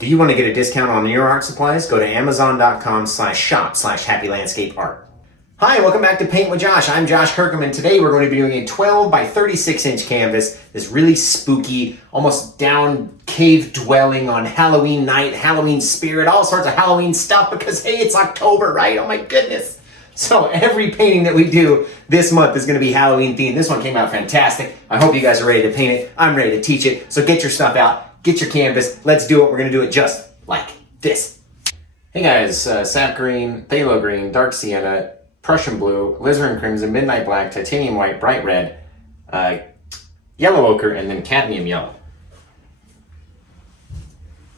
Do you want to get a discount on your art supplies? Go to amazon.com/shop/happylandscapeart. Hi, welcome back to Paint with Josh. I'm Josh Kirkham, and today we're going to be doing a 12 by 36 inch canvas. This really spooky, almost down cave dwelling on Halloween night, Halloween spirit, all sorts of Halloween stuff because, hey, it's October, right? Oh my goodness. So every painting that we do this month is going to be Halloween themed. This one came out fantastic. I hope you guys are ready to paint it. I'm ready to teach it. So get your stuff out, get your canvas. Let's do it. We're going to do it just like this. Hey guys, sap green, phthalo green, dark sienna, Prussian blue, alizarin crimson, midnight black, titanium white, bright red, yellow ochre, and then cadmium yellow.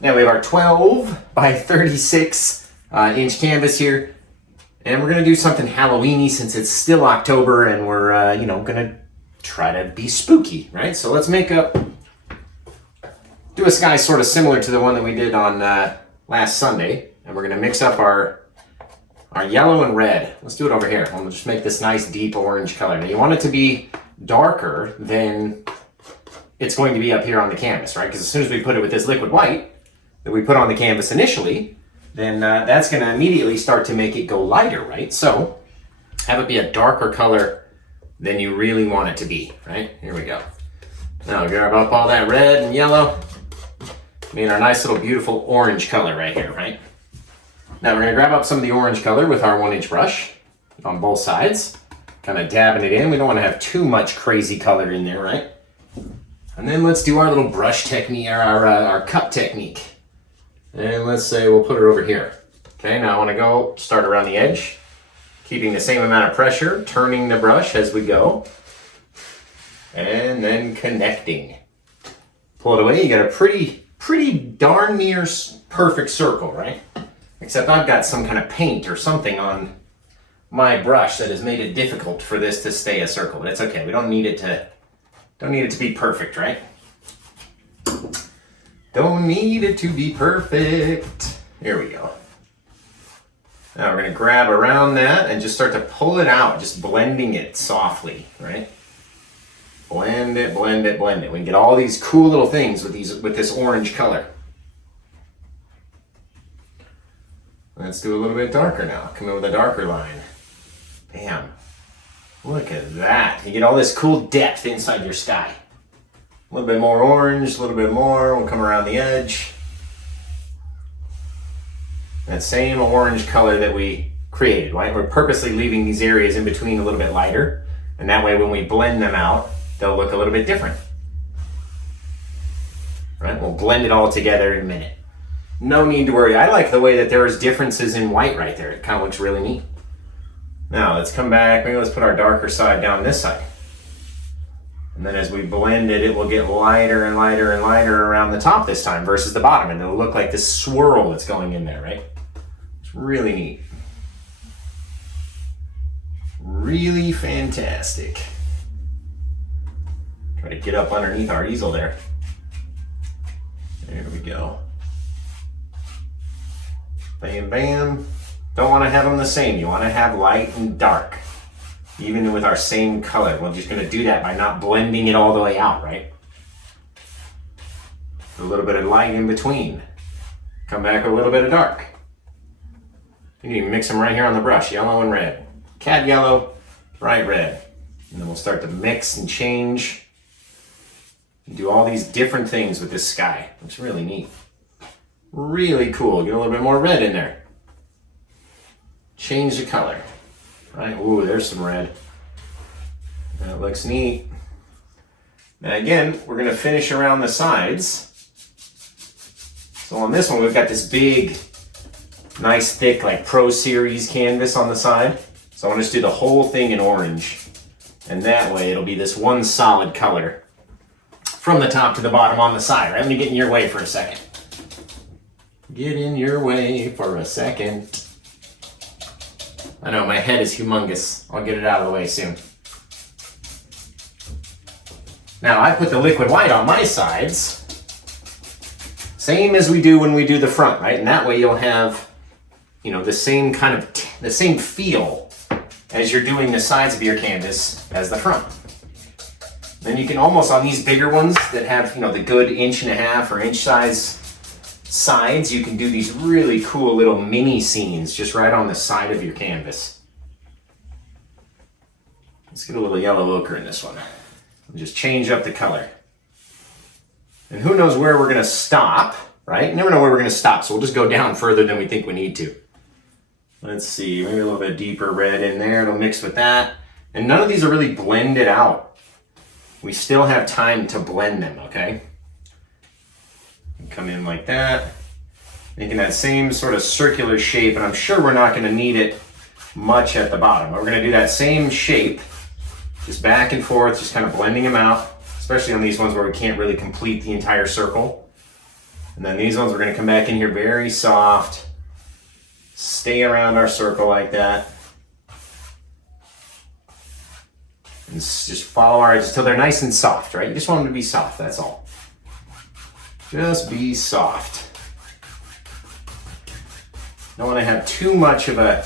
Now we have our 12 by 36 inch canvas here, and we're gonna do something Halloweeny since it's still October, and we're gonna try to be spooky, right? So let's do a sky sort of similar to the one that we did on last Sunday, and we're gonna mix up our yellow and red. Let's do it over here. We'll just make this nice deep orange color. Now you want it to be darker than it's going to be up here on the canvas, right? Because as soon as we put it with this liquid white that we put on the canvas initially, then that's going to immediately start to make it go lighter, right? So have it be a darker color than you really want it to be, right? Here we go. Now grab up all that red and yellow. Made our nice little beautiful orange color right here, right? Now we're going to grab up some of the orange color with our 1-inch brush on both sides, kind of dabbing it in. We don't want to have too much crazy color in there, right? And then let's do our little brush technique, or our cup technique. And let's say we'll put it over here. Okay, now I want to start around the edge, keeping the same amount of pressure, turning the brush as we go, and then connecting. Pull it away, you got a pretty darn near perfect circle, right? Except I've got some kind of paint or something on my brush that has made it difficult for this to stay a circle, but it's okay. We don't need it to be perfect, right? Don't need it to be perfect. Here we go. Now we're gonna grab around that and just start to pull it out, just blending it softly, right? Blend it, blend it, blend it. We can get all these cool little things with this orange color. Let's do a little bit darker now. Come in with a darker line. Bam. Look at that. You get all this cool depth inside your sky. A little bit more orange, a little bit more. We'll come around the edge. That same orange color that we created, right? We're purposely leaving these areas in between a little bit lighter. And that way when we blend them out, they'll look a little bit different. Right? We'll blend it all together in a minute. No need to worry. I like the way that there's differences in white right there. It kind of looks really neat. Now let's come back. Maybe let's put our darker side down this side. And then as we blend it, it will get lighter and lighter and lighter around the top this time versus the bottom. And it'll look like this swirl that's going in there, right? It's really neat. Really fantastic. Try to get up underneath our easel there. There we go. Bam, bam. Don't want to have them the same. You want to have light and dark, even with our same color. We're just going to do that by not blending it all the way out, right? A little bit of light in between. Come back with a little bit of dark. You can mix them right here on the brush, yellow and red. Cad yellow, bright red. And then we'll start to mix and change. And do all these different things with this sky. It's really neat. Really cool. Get a little bit more red in there. Change the color. Right? Ooh, there's some red. That looks neat. Now again, we're going to finish around the sides. So on this one, we've got this big, nice, thick, like Pro Series canvas on the side. So I want to just do the whole thing in orange. And that way it'll be this one solid color from the top to the bottom on the side. Right? Let me get in your way for a second. Get in your way for a second. I know my head is humongous. I'll get it out of the way soon. Now I put the liquid white on my sides. Same as we do when we do the front, right? And that way you'll have, the same kind of, the same feel as you're doing the sides of your canvas as the front. Then you can almost, on these bigger ones that have, the good 1.5 inch or inch size sides, you can do these really cool little mini scenes just right on the side of your canvas. Let's get a little yellow ochre in this one. And just change up the color. And who knows where we're gonna stop, right? You never know where we're gonna stop, so we'll just go down further than we think we need to. Let's see, maybe a little bit deeper red in there, it'll mix with that. And none of these are really blended out. We still have time to blend them, okay? Come in like that, making that same sort of circular shape, and I'm sure we're not gonna need it much at the bottom. But we're gonna do that same shape, just back and forth, just kind of blending them out, especially on these ones where we can't really complete the entire circle. And then these ones, we're gonna come back in here very soft, stay around our circle like that. And just follow our edges until they're nice and soft, right? You just want them to be soft, that's all. Just be soft. Don't want to have too much of a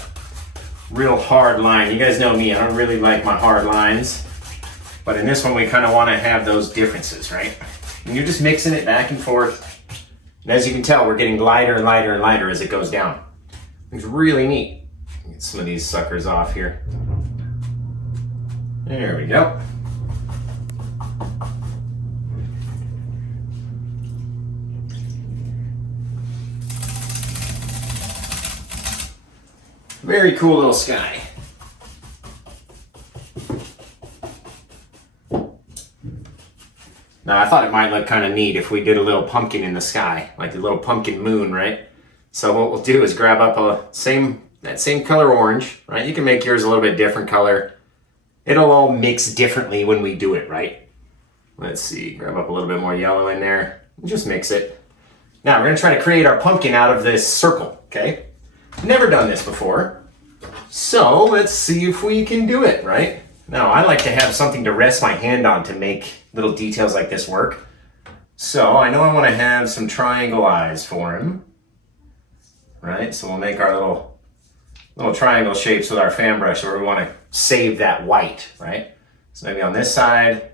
real hard line. You guys know me, I don't really like my hard lines. But in this one, we kind of want to have those differences, right? And you're just mixing it back and forth. And as you can tell, we're getting lighter and lighter and lighter as it goes down. It's really neat. Get some of these suckers off here. There we go. Very cool little sky. Now I thought it might look kind of neat if we did a little pumpkin in the sky, like a little pumpkin moon, right? So what we'll do is grab up that same color orange, right? You can make yours a little bit different color. It'll all mix differently when we do it, right? Let's see, grab up a little bit more yellow in there, and just mix it. Now we're gonna try to create our pumpkin out of this circle, okay? Never done this before, so let's see if we can do it, right? Now I like to have something to rest my hand on to make little details like this work. So I know I wanna have some triangle eyes for him, right? So we'll make our little triangle shapes with our fan brush where we want to save that white, right? So maybe on this side,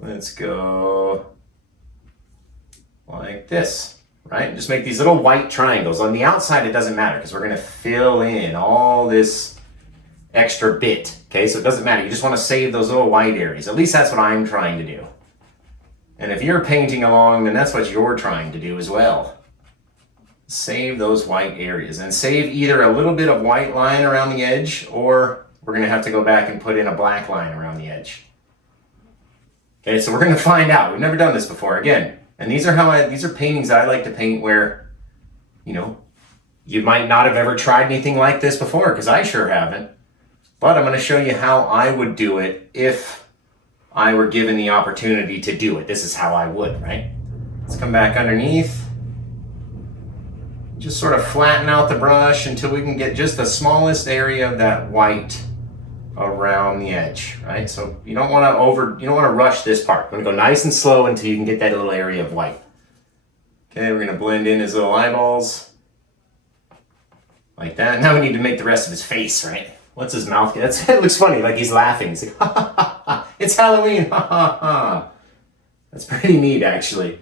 let's go like this, right? Just make these little white triangles. On the outside, it doesn't matter because we're going to fill in all this extra bit, okay? So it doesn't matter. You just want to save those little white areas. At least that's what I'm trying to do. And if you're painting along, then that's what you're trying to do as well. Save those white areas and save either a little bit of white line around the edge or we're going to have to go back and put in a black line around the edge. Okay, so we're going to find out. We've never done this before again. And these are paintings I like to paint where, you know, you might not have ever tried anything like this before because I sure haven't. But I'm going to show you how I would do it if I were given the opportunity to do it. This is how I would, right? Let's come back underneath. Just sort of flatten out the brush until we can get just the smallest area of that white around the edge, right? So you don't want to rush this part. We're gonna go nice and slow until you can get that little area of white. Okay, we're gonna blend in his little eyeballs. Like that. Now we need to make the rest of his face, right? What's his mouth? It looks funny, like he's laughing. He's like, ha ha ha ha, it's Halloween, ha ha ha. That's pretty neat, actually.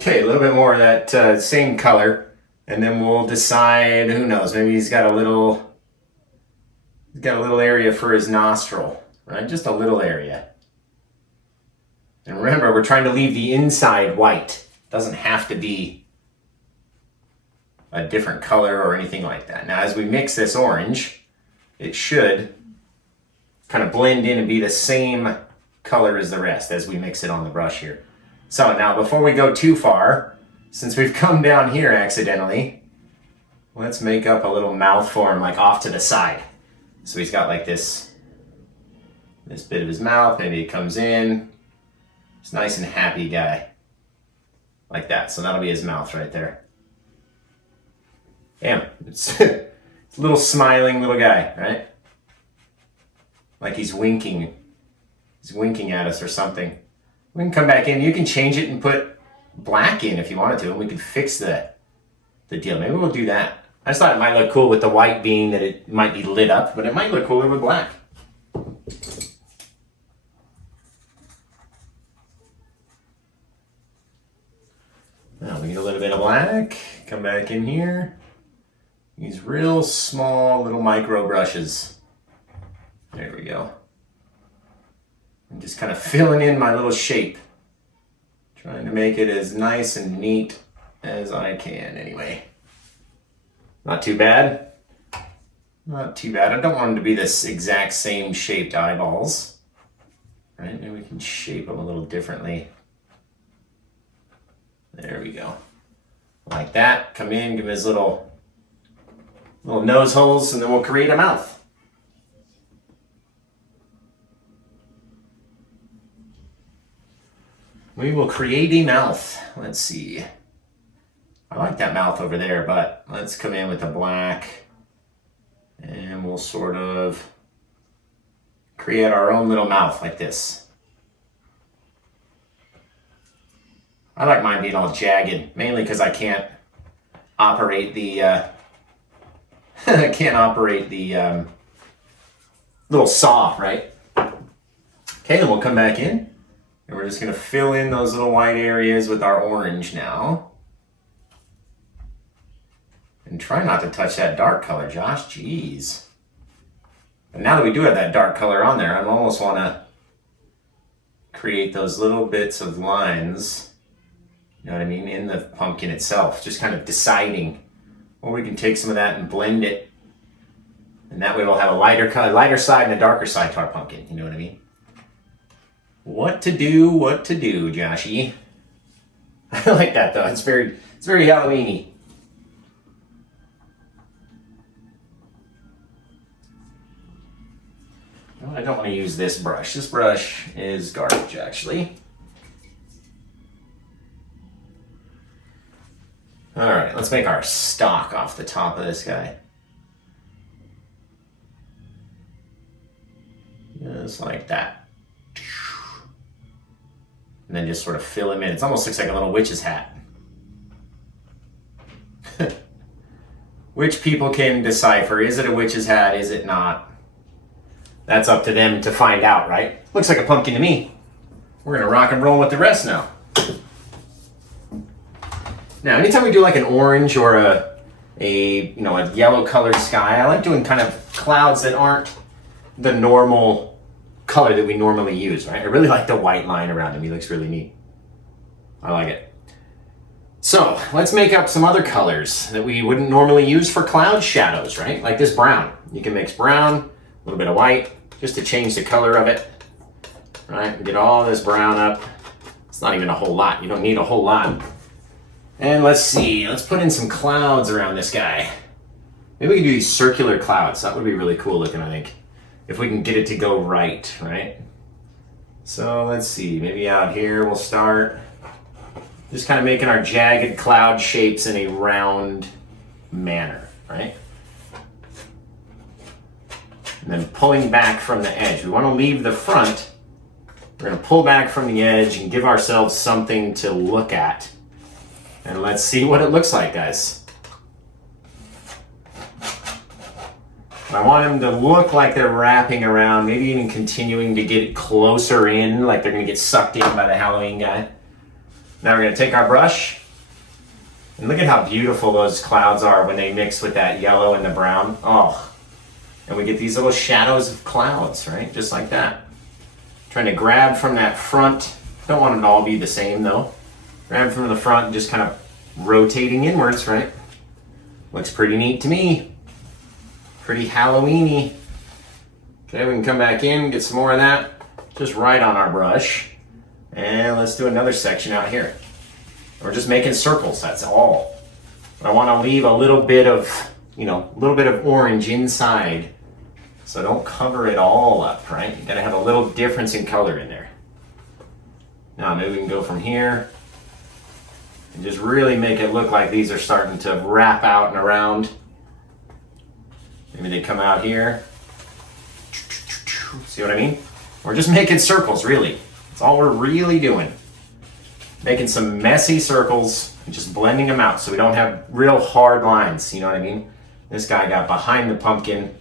Okay, a little bit more of that same color, and then we'll decide, who knows, maybe he's got a little area for his nostril, right? Just a little area. And remember, we're trying to leave the inside white. It doesn't have to be a different color or anything like that. Now, as we mix this orange, it should kind of blend in and be the same color as the rest as we mix it on the brush here. So now, before we go too far, since we've come down here accidentally, let's make up a little mouth for him, like off to the side. So he's got like this bit of his mouth, maybe it comes in. It's nice and happy guy. Like that, so that'll be his mouth right there. Damn, it's a little smiling little guy, right? Like he's winking. He's winking at us or something. We can come back in. You can change it and put black in if you wanted to, and we can fix the deal. Maybe we'll do that. I just thought it might look cool with the white being that it might be lit up, but it might look cooler with black. Now we get a little bit of black, come back in here. These real small little micro brushes. There we go. I'm just kind of filling in my little shape. Trying to make it as nice and neat as I can anyway. Not too bad. Not too bad. I don't want them to be this exact same shaped eyeballs. Right? Maybe we can shape them a little differently. There we go. Like that. Come in, give his little nose holes, and then we'll create a mouth. We will create a mouth. Let's see. I like that mouth over there, but let's come in with the black and we'll sort of create our own little mouth like this. I like mine being all jagged, mainly because I can't operate the little saw, right? Okay, then we'll come back in and we're just gonna fill in those little white areas with our orange now. And try not to touch that dark color, Josh, jeez. But now that we do have that dark color on there, I almost wanna create those little bits of lines, you know what I mean, in the pumpkin itself, just kind of deciding. Or we can take some of that and blend it. And that way we'll have a lighter color, lighter side and a darker side to our pumpkin, you know what I mean? What to do, Joshy. I like that though, it's very Halloween-y. Well, I don't want to use this brush. This brush is garbage, actually. All right, let's make our stock off the top of this guy. Just like that. And then just sort of fill him in. It almost looks like a little witch's hat. Which people can decipher. Is it a witch's hat? Is it not? That's up to them to find out, right? Looks like a pumpkin to me. We're gonna rock and roll with the rest now. Now, anytime we do like an orange or a yellow colored sky, I like doing kind of clouds that aren't the normal color that we normally use, right? I really like the white line around him. He looks really neat. I like it. So let's make up some other colors that we wouldn't normally use for cloud shadows, right? Like this brown. You can mix brown, a little bit of white, just to change the color of it, right? Get all this brown up. It's not even a whole lot. You don't need a whole lot. And let's see, let's put in some clouds around this guy. Maybe we can do these circular clouds. That would be really cool looking, I think. If we can get it to go right? So let's see, maybe out here we'll start just kind of making our jagged cloud shapes in a round manner, right? And then pulling back from the edge. We want to leave the front. We're going to pull back from the edge and give ourselves something to look at. And let's see what it looks like, guys. I want them to look like they're wrapping around, maybe even continuing to get closer in, like they're going to get sucked in by the Halloween guy. Now we're going to take our brush, and look at how beautiful those clouds are when they mix with that yellow and the brown. Oh. And we get these little shadows of clouds, right? Just like that. Trying to grab from that front. Don't want them to all be the same though. Grab from the front and just kind of rotating inwards, right? Looks pretty neat to me. Pretty Halloween-y. Okay, we can come back in, get some more of that. Just right on our brush. And let's do another section out here. We're just making circles, that's all. I want to leave a little bit of, a little bit of orange inside. So don't cover it all up, right? You gotta have a little difference in color in there. Now maybe we can go from here and just really make it look like these are starting to wrap out and around. Maybe they come out here. See what I mean? We're just making circles, really. That's all we're really doing. Making some messy circles and just blending them out so we don't have real hard lines, you know what I mean? This guy got behind the pumpkin.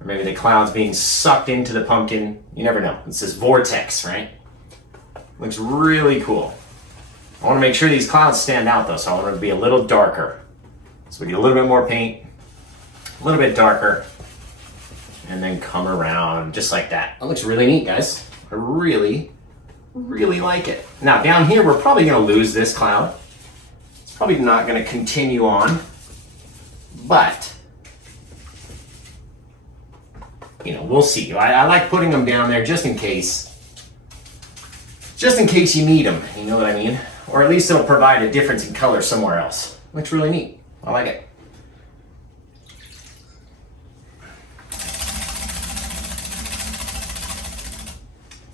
Or maybe the cloud's being sucked into the pumpkin. You never know. It's this vortex, right? Looks really cool. I want to make sure these clouds stand out though, so I want them to be a little darker. So we get a little bit more paint, a little bit darker, and then come around just like that. That looks really neat, guys. I really, really like it. Now down here, we're probably gonna lose this cloud. It's probably not gonna continue on, but you know, we'll see. I like putting them down there just in case you need them, you know what I mean? Or at least it'll provide a difference in color somewhere else. Looks really neat. I like it.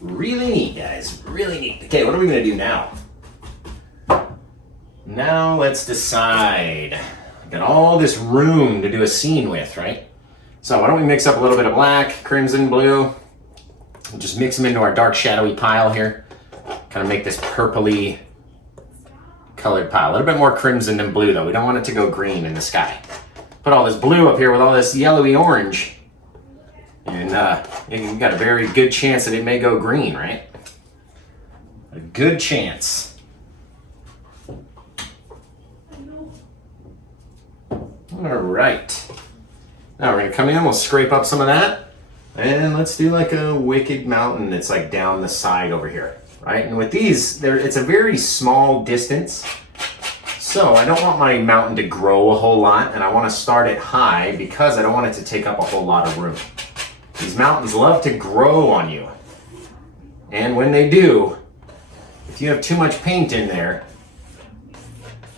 Really neat, guys. Really neat. Okay, what are we gonna do now? Now let's decide. Got all this room to do a scene with, right? So why don't we mix up a little bit of black, crimson, blue, and just mix them into our dark shadowy pile here. Kind of make this purpley colored pile. A little bit more crimson than blue though. We don't want it to go green in the sky. Put all this blue up here with all this yellowy orange. And you've got a very good chance that it may go green, right? A good chance. All right. Now we're gonna come in, we'll scrape up some of that. And let's do like a wicked mountain that's like down the side over here, right? And with these, it's a very small distance. So I don't want my mountain to grow a whole lot, and I wanna start it high because I don't want it to take up a whole lot of room. These mountains love to grow on you. And when they do, if you have too much paint in there,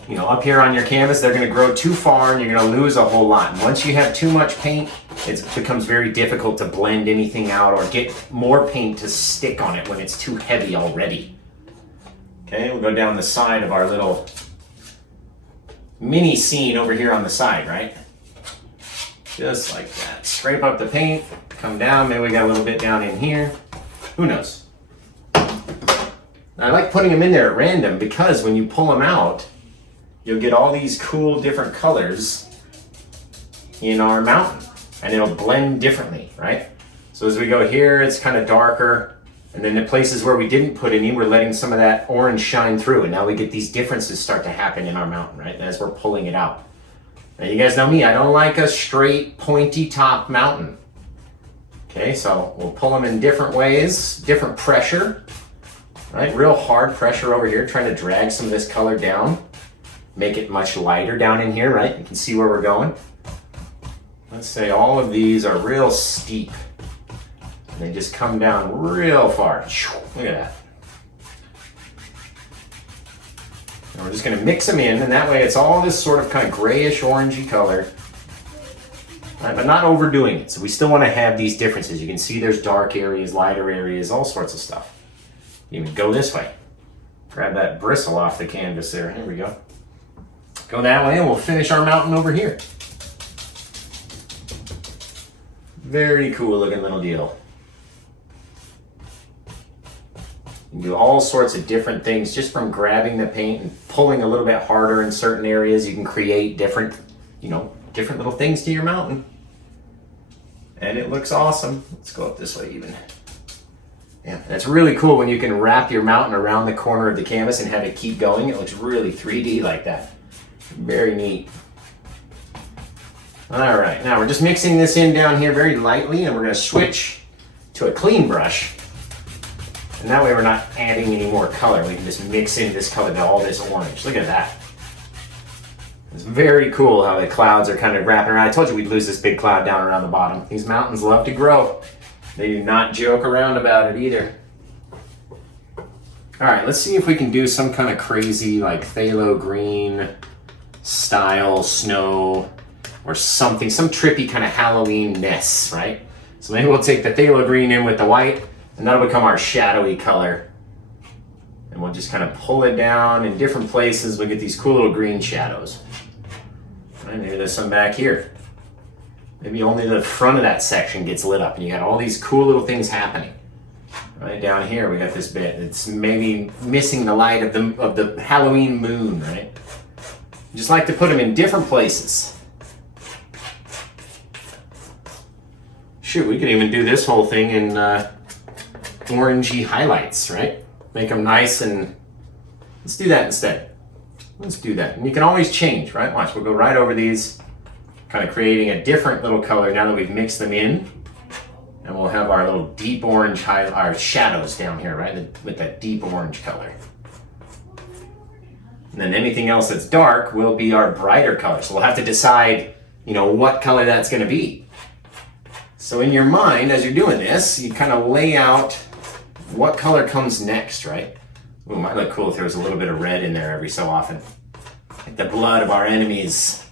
you know, up here on your canvas, they're gonna grow too far and you're gonna lose a whole lot. And once you have too much paint, it becomes very difficult to blend anything out or get more paint to stick on it when it's too heavy already. Okay, we'll go down the side of our little mini scene over here on the side, right? Just like that. Scrape up the paint, come down, maybe we got a little bit down in here. Who knows? I like putting them in there at random because when you pull them out, you'll get all these cool different colors in our mountain and it'll blend differently, right? So as we go here, it's kind of darker. And then the places where we didn't put any, we're letting some of that orange shine through. And now we get these differences start to happen in our mountain, right? As we're pulling it out. Now you guys know me, I don't like a straight pointy top mountain. Okay, so we'll pull them in different ways, different pressure, right? Real hard pressure over here, trying to drag some of this color down. Make it much lighter down in here, right? You can see where we're going. Let's say all of these are real steep. And they just come down real far. Look at that. And we're just gonna mix them in, and that way it's all this sort of kind of grayish orangey color. Right, but not overdoing it. So we still wanna have these differences. You can see there's dark areas, lighter areas, all sorts of stuff. You can go this way. Grab that bristle off the canvas there. Here we go. Go that way and we'll finish our mountain over here. Very cool looking little deal. You can do all sorts of different things just from grabbing the paint and pulling a little bit harder in certain areas. You can create different, different little things to your mountain. And it looks awesome. Let's go up this way even. Yeah, that's really cool when you can wrap your mountain around the corner of the canvas and have it keep going. It looks really 3D like that. Very neat. All right, now we're just mixing this in down here very lightly, and we're gonna switch to a clean brush. And that way we're not adding any more color. We can just mix in this color to all this orange. Look at that. It's very cool how the clouds are kind of wrapping around. I told you we'd lose this big cloud down around the bottom. These mountains love to grow. They do not joke around about it either. All right, let's see if we can do some kind of crazy like phthalo green style snow or something, some trippy kind of Halloween-ness, right? So maybe we'll take the phthalo green in with the white, and that'll become our shadowy color. And we'll just kind of pull it down in different places. We'll get these cool little green shadows. Right, maybe there's some back here. Maybe only the front of that section gets lit up and you got all these cool little things happening. Right down here we got this bit. It's maybe missing the light of the Halloween moon, right? Just like to put them in different places. Shoot, we could even do this whole thing in orangey highlights, right? Make them nice and Let's do that instead. Let's do that. And you can always change, right? Watch, we'll go right over these, kind of creating a different little color now that we've mixed them in. And we'll have our little deep orange, our shadows down here, right? With that deep orange color. And then anything else that's dark will be our brighter color. So we'll have to decide, you know, what color that's going to be. So in your mind, as you're doing this, you kind of lay out what color comes next, right? Ooh, it might look cool if there was a little bit of red in there every so often. Like the blood of our enemies.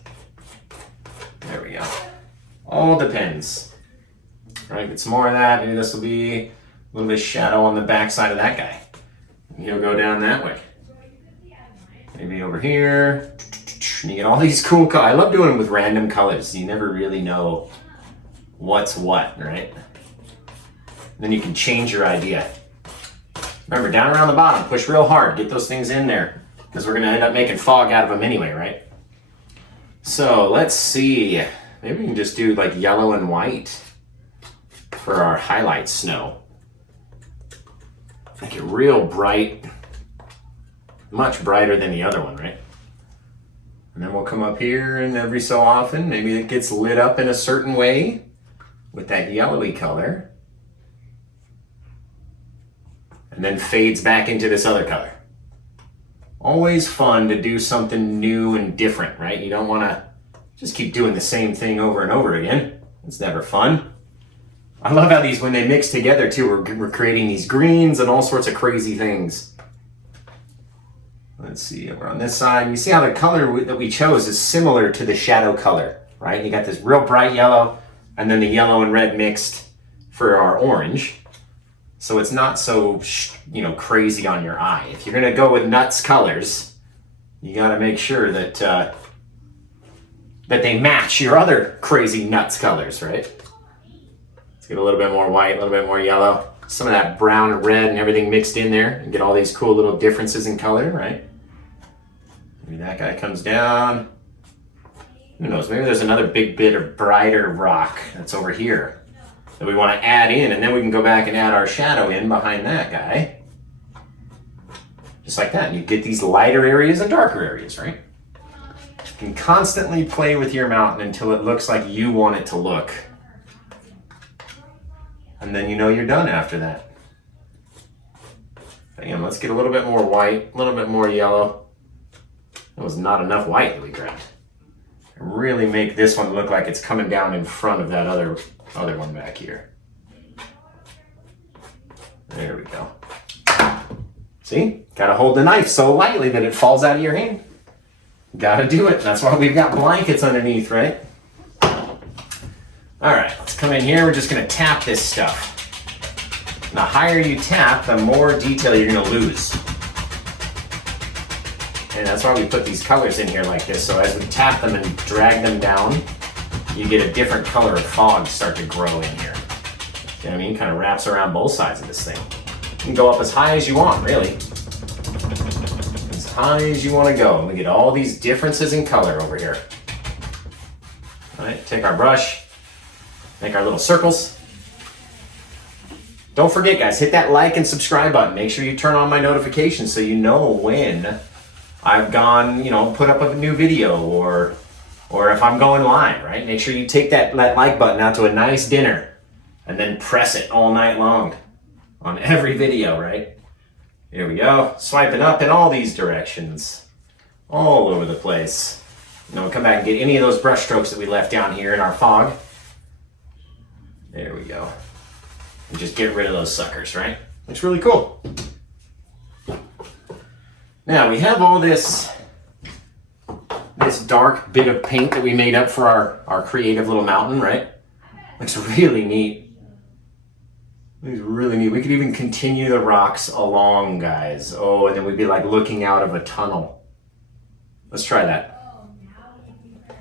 There we go. All depends. All right, get some more of that. Maybe this will be a little bit of shadow on the back side of that guy. He'll go down that way. Maybe over here. And you get all these cool colors. I love doing them with random colors. You never really know what's what, right? Then you can change your idea. Remember, down around the bottom, push real hard. Get those things in there, because we're going to end up making fog out of them anyway, right? So let's see. Maybe we can just do like yellow and white for our highlight snow. Make it real bright. Much brighter than the other one, right? And then we'll come up here, and every so often, maybe it gets lit up in a certain way with that yellowy color. And then fades back into this other color. Always fun to do something new and different, right? You don't want to just keep doing the same thing over and over again. It's never fun. I love how these, when they mix together too, we're creating these greens and all sorts of crazy things. Let's see, we're on this side. You see how the color that we chose is similar to the shadow color, right? You got this real bright yellow, and then the yellow and red mixed for our orange. So it's not so, you know, crazy on your eye. If you're gonna go with nuts colors, you gotta make sure that that they match your other crazy nuts colors, right? Let's get a little bit more white, a little bit more yellow. Some of that brown and red and everything mixed in there, and get all these cool little differences in color, right? Maybe that guy comes down. Who knows, maybe there's another big bit of brighter rock that's over here that we want to add in, and then we can go back and add our shadow in behind that guy. Just like that, and you get these lighter areas and darker areas, right? You can constantly play with your mountain until it looks like you want it to look. And then you know you're done after that. Bam, let's get a little bit more white, a little bit more yellow. That was not enough white that we grabbed. And really make this one look like it's coming down in front of that other one back here. There we go. See? Gotta hold the knife so lightly that it falls out of your hand. Gotta do it. That's why we've got blankets underneath, right? All right, let's come in here. We're just gonna tap this stuff. The higher you tap, the more detail you're gonna lose. And that's why we put these colors in here like this. So as we tap them and drag them down, you get a different color of fog start to grow in here. See what I mean? Kind of wraps around both sides of this thing. You can go up as high as you want, really. As high as you want to go. And we get all these differences in color over here. All right, take our brush, make our little circles. Don't forget, guys, hit that like and subscribe button. Make sure you turn on my notifications so you know when I've gone, you know, put up a new video or if I'm going live, right? Make sure you take that like button out to a nice dinner and then press it all night long on every video, right? Here we go. Swiping up in all these directions, all over the place. And then we'll come back and get any of those brush strokes that we left down here in our fog. There we go. And just get rid of those suckers, right? Looks really cool. Now we have all this dark bit of paint that we made up for our creative little mountain, right? Looks really neat. Looks really neat. We could even continue the rocks along, guys. Oh, and then we'd be like looking out of a tunnel. Let's try that.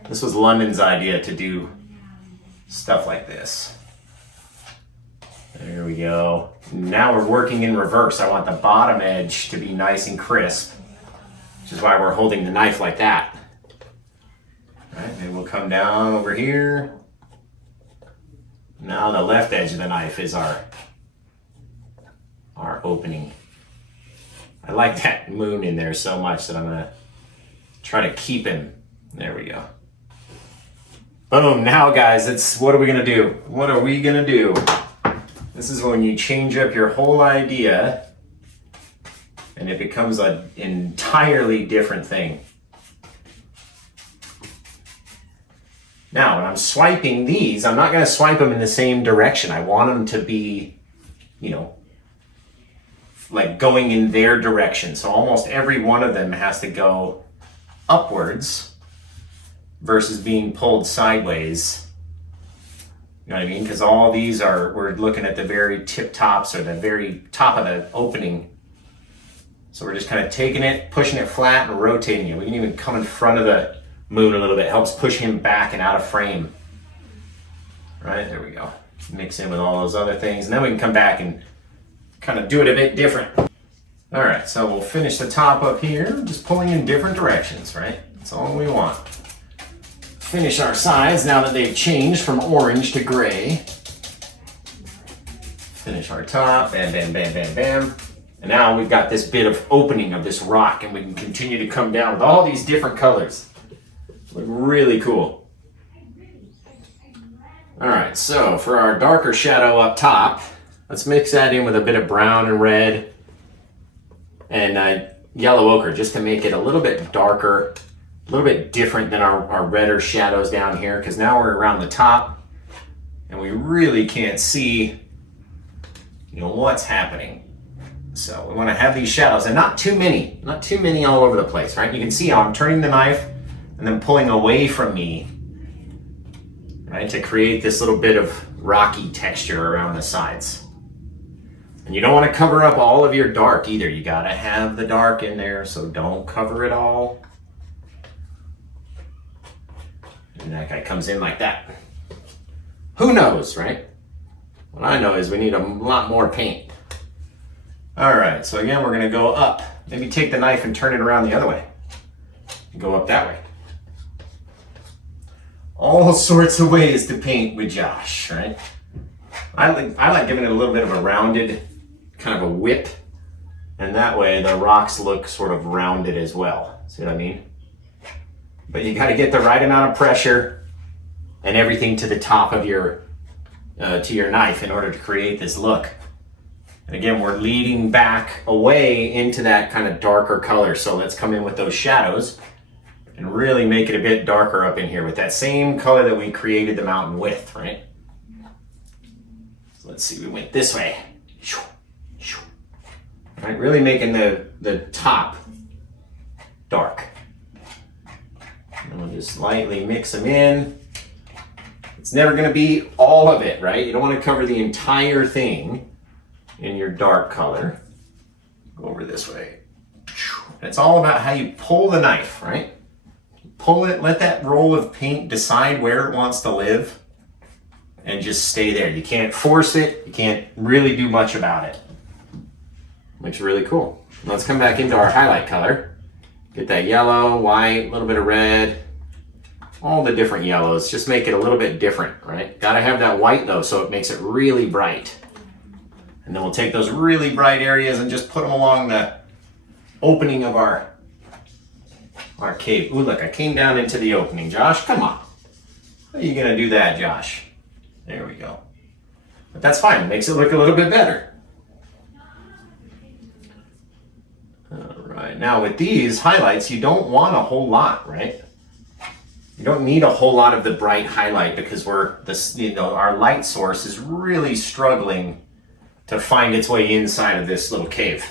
This was London's idea to do stuff like this. There we go. Now we're working in reverse. I want the bottom edge to be nice and crisp, which is why we're holding the knife like that. All right, then we'll come down over here. Now the left edge of the knife is our opening. I like that moon in there so much that I'm gonna try to keep him. There we go. Boom, now guys, what are we gonna do? What are we gonna do? This is when you change up your whole idea and it becomes an entirely different thing. Now, when I'm swiping these, I'm not gonna swipe them in the same direction. I want them to be, you know, like going in their direction. So almost every one of them has to go upwards versus being pulled sideways. You know what I mean? Because all these we're looking at the very tip tops or the very top of the opening. So we're just kind of taking it, pushing it flat and rotating it. We can even come in front of the moon a little bit. It helps push him back and out of frame. Right, there we go. Mix in with all those other things. And then we can come back and kind of do it a bit different. All right, so we'll finish the top up here, just pulling in different directions, right? That's all we want. Finish our sides now that they've changed from orange to gray. Finish our top, bam, bam, bam, bam, bam. And now we've got this bit of opening of this rock and we can continue to come down with all these different colors. Look really cool. All right, so for our darker shadow up top, let's mix that in with a bit of brown and red and yellow ochre just to make it a little bit darker, a little bit different than our redder shadows down here, because now we're around the top and we really can't see, you know, what's happening. So we want to have these shadows and not too many all over the place, right? You can see how I'm turning the knife and then pulling away from me, right, to create this little bit of rocky texture around the sides. And you don't want to cover up all of your dark either. You got to have the dark in there, so don't cover it all. And that guy comes in like that. Who knows, right? What I know is we need a lot more paint. All right, so again, we're gonna go up. Maybe take the knife and turn it around the other way. Go up that way. All sorts of ways to paint with Josh, right? I like giving it a little bit of a rounded, kind of a whip, and that way the rocks look sort of rounded as well. See what I mean? But you got to get the right amount of pressure and everything to the top of your knife in order to create this look. And again, we're leading back away into that kind of darker color. So let's come in with those shadows and really make it a bit darker up in here with that same color that we created the mountain with, right? So let's see, we went this way. All right, really making the top dark. And we'll just lightly mix them in. It's never gonna be all of it, right? You don't wanna cover the entire thing in your dark color. Go over this way. It's all about how you pull the knife, right? Pull it, let that roll of paint decide where it wants to live and just stay there. You can't force it, you can't really do much about it. Looks really cool. Let's come back into our highlight color. Get that yellow, white, a little bit of red, all the different yellows. Just make it a little bit different, right? Gotta have that white though, so it makes it really bright. And then we'll take those really bright areas and just put them along the opening of our cave. Ooh, look, I came down into the opening. Josh, come on. How are you gonna do that, Josh? There we go. But that's fine, it makes it look a little bit better. All right, now with these highlights, you don't want a whole lot, right? You don't need a whole lot of the bright highlight because our light source is really struggling to find its way inside of this little cave.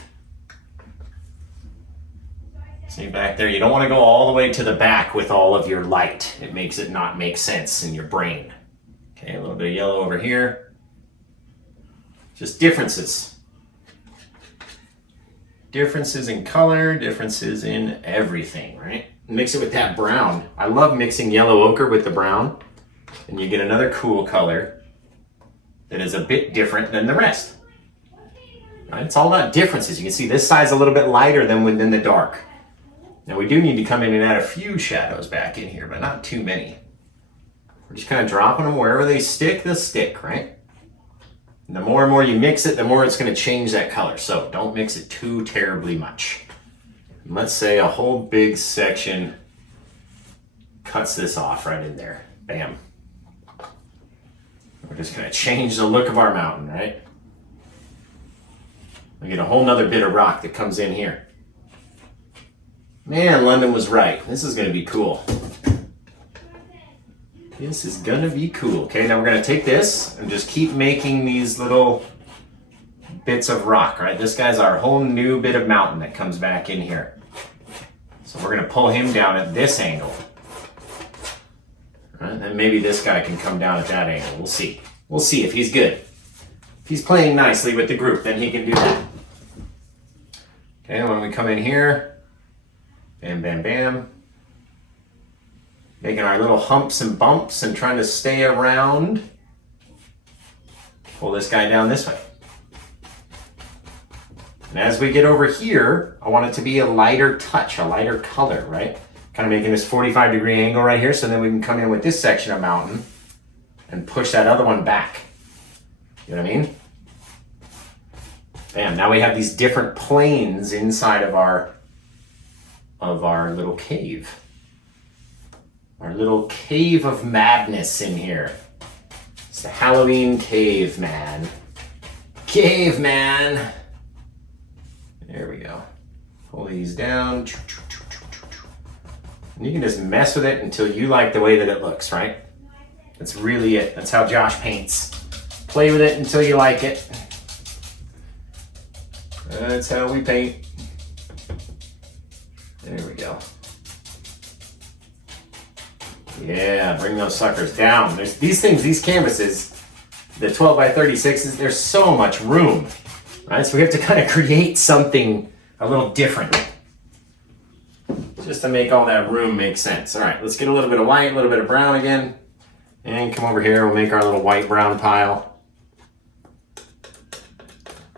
See back there, you don't want to go all the way to the back with all of your light. It makes it not make sense in your brain. Okay, a little bit of yellow over here. Just differences. Differences in color, differences in everything, right? Mix it with that brown. I love mixing yellow ochre with the brown, and you get another cool color that is a bit different than the rest. Right? It's all about differences. You can see this side's a little bit lighter than within the dark. Now we do need to come in and add a few shadows back in here, but not too many. We're just kind of dropping them wherever they stick, they'll stick, right? And the more and more you mix it, the more it's going to change that color. So don't mix it too terribly much. And let's say a whole big section cuts this off right in there. Bam. We're just going to change the look of our mountain, right? We get a whole nother bit of rock that comes in here. Man, London was right. This is going to be cool. This is going to be cool. Okay, now we're going to take this and just keep making these little bits of rock, right? This guy's our whole new bit of mountain that comes back in here. So we're going to pull him down at this angle. Right? And maybe this guy can come down at that angle. We'll see. We'll see if he's good. If he's playing nicely with the group, then he can do that. Okay, when we come in here, bam, bam, bam. Making our little humps and bumps and trying to stay around. Pull this guy down this way. And as we get over here, I want it to be a lighter touch, a lighter color, right? Kind of making this 45-degree angle right here, so then we can come in with this section of mountain and push that other one back. You know what I mean? Bam, now we have these different planes inside of our little cave. Our little cave of madness in here. It's the Halloween caveman. Caveman! There we go. Pull these down. And you can just mess with it until you like the way that it looks, right? That's really it. That's how Josh paints. Play with it until you like it. That's how we paint. There we go. Yeah, bring those suckers down. There's these things, these canvases, the 12 by 36s, there's so much room, right? So we have to kind of create something a little different just to make all that room make sense. All right, let's get a little bit of white, a little bit of brown again, and come over here. We'll make our little white-brown pile.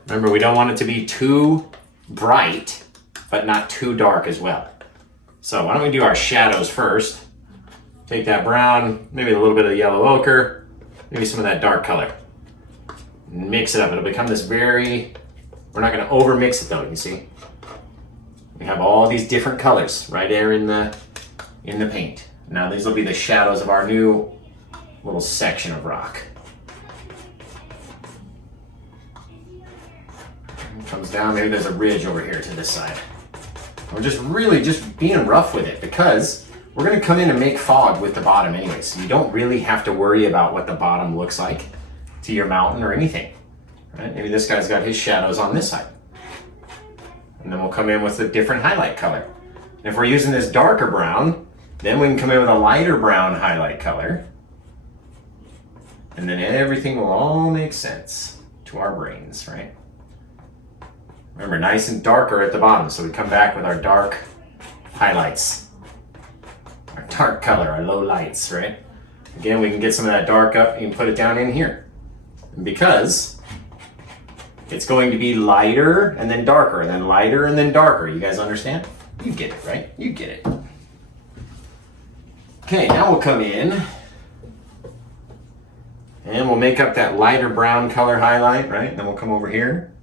Remember, we don't want it to be too bright, but not too dark as well. So why don't we do our shadows first? Take that brown, maybe a little bit of the yellow ochre, maybe some of that dark color. Mix it up. It'll become this very, we're not going to over mix it though, you see. We have all these different colors right there in the paint. Now these will be the shadows of our new little section of rock. It comes down, maybe there's a ridge over here to this side. We're just really just being rough with it because we're going to come in and make fog with the bottom anyway, so you don't really have to worry about what the bottom looks like to your mountain or anything. Right? Maybe this guy's got his shadows on this side. And then we'll come in with a different highlight color. And if we're using this darker brown, then we can come in with a lighter brown highlight color. And then everything will all make sense to our brains, right? Remember, nice and darker at the bottom, so we come back with our dark highlights. Our dark color, our low lights, right? Again, we can get some of that dark up and put it down in here. And because it's going to be lighter and then darker and then lighter and then darker. You guys understand? You get it, right? You get it. Okay, now we'll come in and we'll make up that lighter brown color highlight, right? Then we'll come over here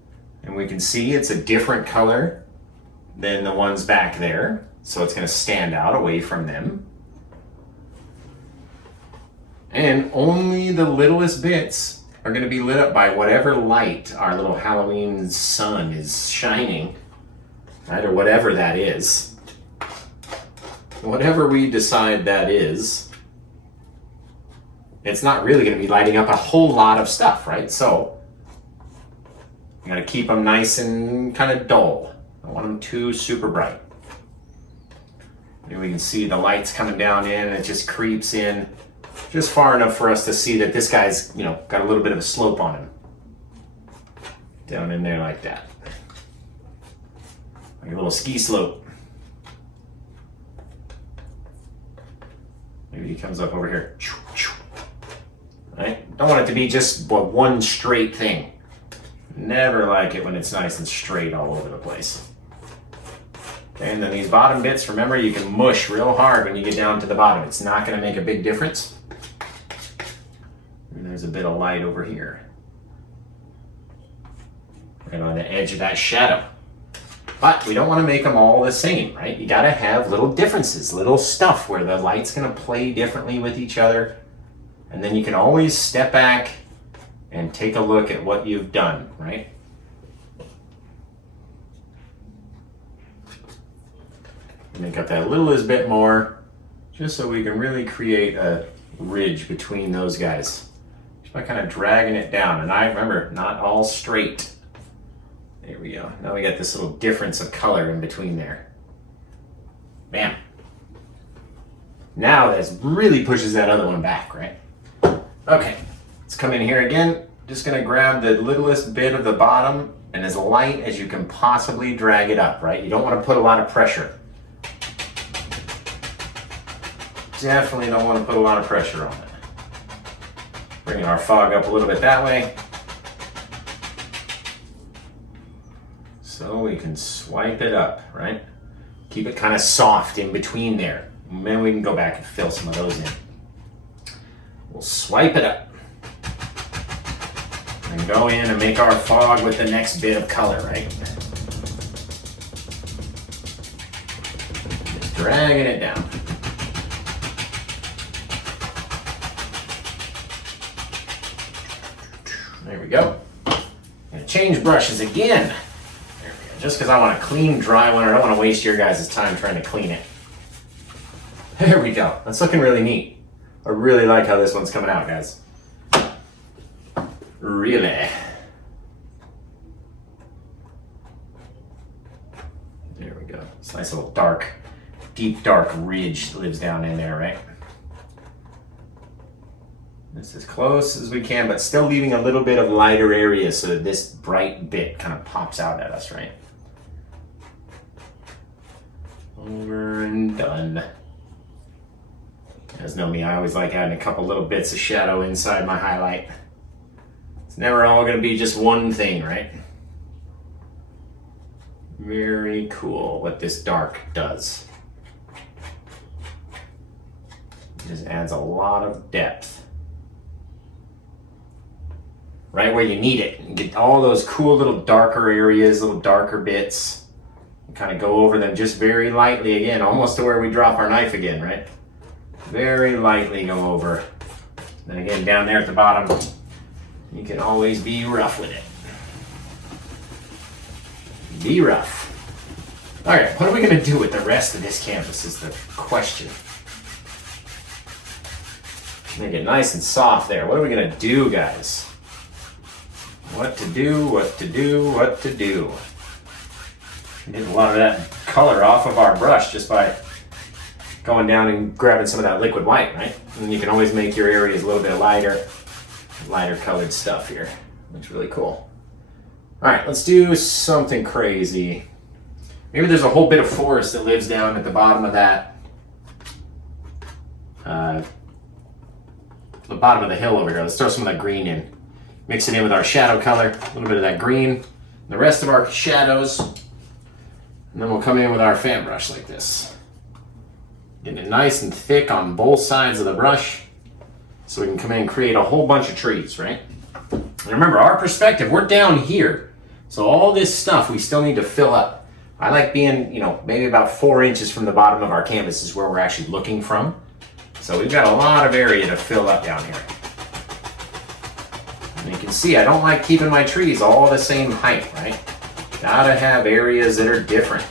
and we can see it's a different color than the ones back there. So it's going to stand out away from them. And only the littlest bits are going to be lit up by whatever light our little Halloween sun is shining, right? Or whatever that is. Whatever we decide that is, it's not really going to be lighting up a whole lot of stuff, right? So you got to keep them nice and kind of dull. I don't want them too super bright. Maybe we can see the lights coming down in and it just creeps in just far enough for us to see that this guy's, got a little bit of a slope on him. Down in there like that. Like a little ski slope. Maybe he comes up over here. Right? Don't want it to be just one straight thing. Never like it when it's nice and straight all over the place. And then these bottom bits, remember, you can mush real hard when you get down to the bottom. It's not going to make a big difference. And there's a bit of light over here. right on the edge of that shadow. But we don't want to make them all the same, right? You got to have little differences, little stuff where the light's going to play differently with each other. And then you can always step back and take a look at what you've done, right? Make up that littlest bit more, just so we can really create a ridge between those guys. Just by kind of dragging it down. And I remember, not all straight. There we go. Now we got this little difference of color in between there. Bam. Now that really pushes that other one back, right? Okay, let's come in here again. Just gonna grab the littlest bit of the bottom and as light as you can possibly drag it up, right? You don't want to put a lot of pressure. Definitely don't want to put a lot of pressure on it. Bringing our fog up a little bit that way. So we can swipe it up, right? Keep it kind of soft in between there. And then we can go back and fill some of those in. We'll swipe it up. And go in and make our fog with the next bit of color, right? Just dragging it down. There we go. I'm gonna change brushes again. There we go. Just because I want a clean, dry one. I don't want to waste your guys' time trying to clean it. There we go. That's looking really neat. I really like how this one's coming out, guys. Really. There we go. It's a nice little dark, deep dark ridge that lives down in there, right? This as close as we can, but still leaving a little bit of lighter area so that this bright bit kind of pops out at us, right? Over and done. You guys know me, I always like adding a couple little bits of shadow inside my highlight. It's never all going to be just one thing, right? Very cool what this dark does. It just adds a lot of depth. Right where you need it. You get all those cool little darker areas, little darker bits. And kind of go over them just very lightly again, almost to where we drop our knife again, right? Very lightly go over. Then again, down there at the bottom, you can always be rough with it. Be rough. All right, what are we gonna do with the rest of this canvas is the question. Make it nice and soft there. What are we gonna do, guys? What to do, what to do, what to do. Get a lot of that color off of our brush just by going down and grabbing some of that liquid white, right? And you can always make your areas a little bit lighter colored stuff here. Looks really cool. All right, let's do something crazy. Maybe there's a whole bit of forest that lives down at the bottom of that, the bottom of the hill over here. Let's throw some of that green in. Mix it in with our shadow color, a little bit of that green, the rest of our shadows, and then we'll come in with our fan brush like this. Getting it nice and thick on both sides of the brush so we can come in and create a whole bunch of trees, right? And remember, our perspective, we're down here. So all this stuff we still need to fill up. I like being, maybe about 4 inches from the bottom of our canvas is where we're actually looking from. So we've got a lot of area to fill up down here. And you can see I don't like keeping my trees all the same height, right? Gotta have areas that are different.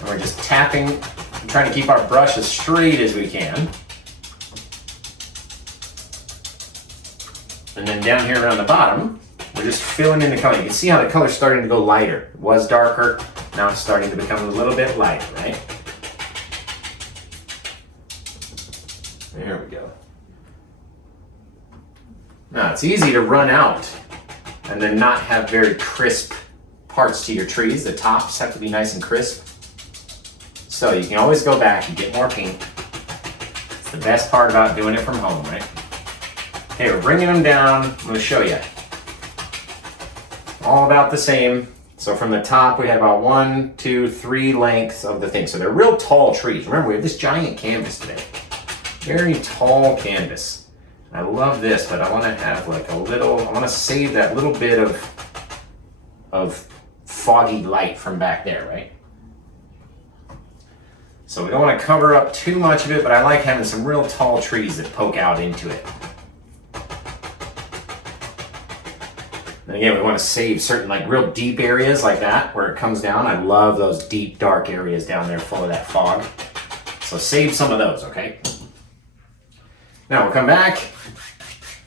And we're just tapping, trying to keep our brush as straight as we can. And then down here around the bottom, we're just filling in the color. You can see how the color's starting to go lighter. It was darker, now it's starting to become a little bit lighter, right? There we go. Now it's easy to run out and then not have very crisp parts to your trees. The tops have to be nice and crisp. So you can always go back and get more paint. It's the best part about doing it from home, right? Okay, we're bringing them down. I'm going to show you. All about the same. So from the top, we had about 1, 2, 3 lengths of the thing. So they're real tall trees. Remember, we have this giant canvas today. Very tall canvas. I love this, but I want to have like a little, I want to save that little bit of foggy light from back there, right? So we don't want to cover up too much of it, but I like having some real tall trees that poke out into it. And again, we want to save certain like real deep areas like that where it comes down. I love those deep, dark areas down there full of that fog. So save some of those, okay? Now we'll come back,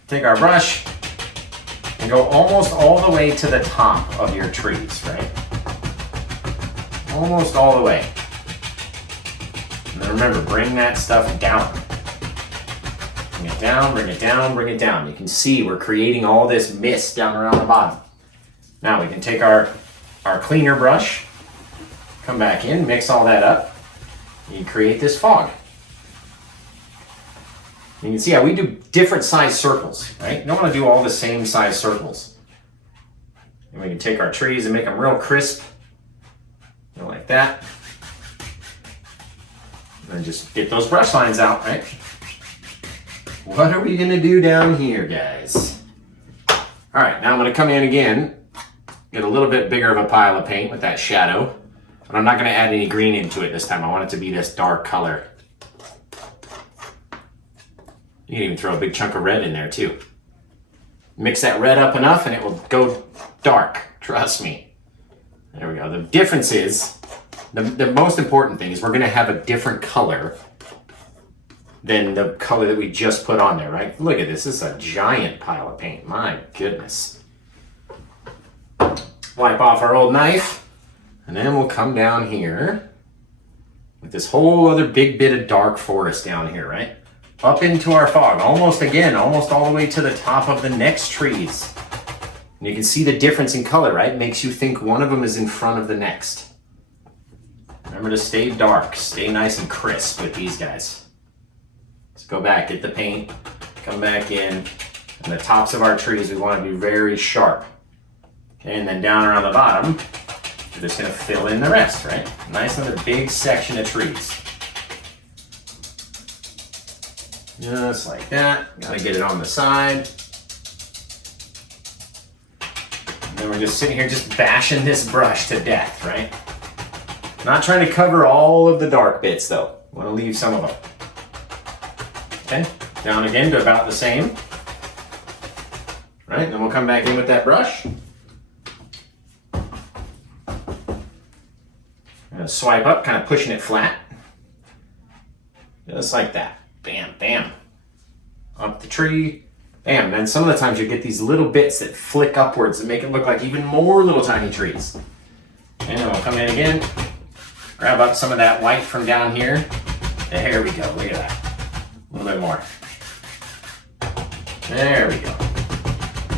take our brush, and go almost all the way to the top of your trees, right? Almost all the way. And then remember, bring that stuff down. Bring it down, bring it down, bring it down. You can see we're creating all this mist down around the bottom. Now we can take our cleaner brush, come back in, mix all that up, and you create this fog. You can see how we do different size circles, right? You don't want to do all the same size circles. And we can take our trees and make them real crisp, like that. And then just get those brush lines out, right? What are we gonna do down here, guys? All right, now I'm gonna come in again, get a little bit bigger of a pile of paint with that shadow, but I'm not gonna add any green into it this time. I want it to be this dark color. You can even throw a big chunk of red in there too. Mix that red up enough and it will go dark, trust me. There we go. The difference is, the most important thing is we're gonna have a different color than the color that we just put on there, right? Look at this, this is a giant pile of paint, my goodness. Wipe off our old knife, and then we'll come down here with this whole other big bit of dark forest down here, right? Up into our fog, almost all the way to the top of the next trees. And you can see the difference in color, right? It makes you think one of them is in front of the next. Remember to stay dark, stay nice and crisp with these guys. Let's go back, get the paint, come back in, and the tops of our trees we want to be very sharp. Okay, and then down around the bottom, we're just gonna fill in the rest, right? Nice little big section of trees. Just like that. Gotta get it on the side. And then we're just sitting here just bashing this brush to death, right? Not trying to cover all of the dark bits though. Want to leave some of them. Okay, down again to about the same. Right, then we'll come back in with that brush. I'm gonna swipe up, kind of pushing it flat. Just like that. Bam, bam. Up the tree. Bam. Then some of the times you get these little bits that flick upwards and make it look like even more little tiny trees. And then we'll come in again. Grab up some of that white from down here. There we go. Look at that. A little bit more. There we go.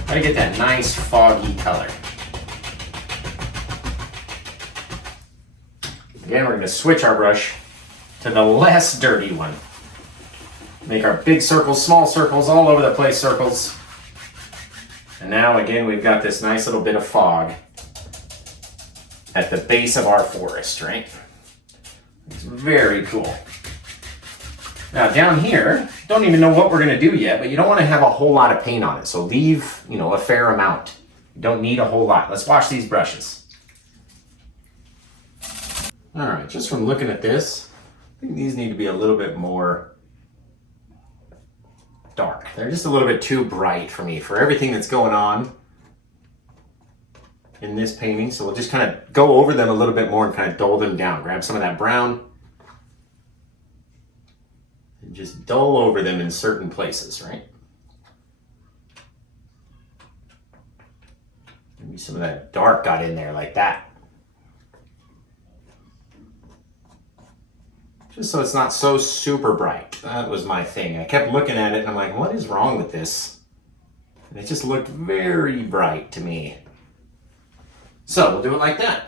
Try to get that nice foggy color. Again, we're going to switch our brush to the less dirty one. Make our big circles, small circles, all over the place circles. And now again, we've got this nice little bit of fog at the base of our forest, right? It's very cool. Now down here, don't even know what we're gonna do yet, but you don't wanna have a whole lot of paint on it. So leave, a fair amount. You don't need a whole lot. Let's wash these brushes. All right, just from looking at this, I think these need to be a little bit more dark. They're just a little bit too bright for me, for everything that's going on in this painting. So we'll just kind of go over them a little bit more and kind of dull them down. Grab some of that brown and just dull over them in certain places, right? Maybe some of that dark got in there like that. Just so it's not so super bright. That was my thing. I kept looking at it and I'm like, what is wrong with this? And it just looked very bright to me. So we'll do it like that.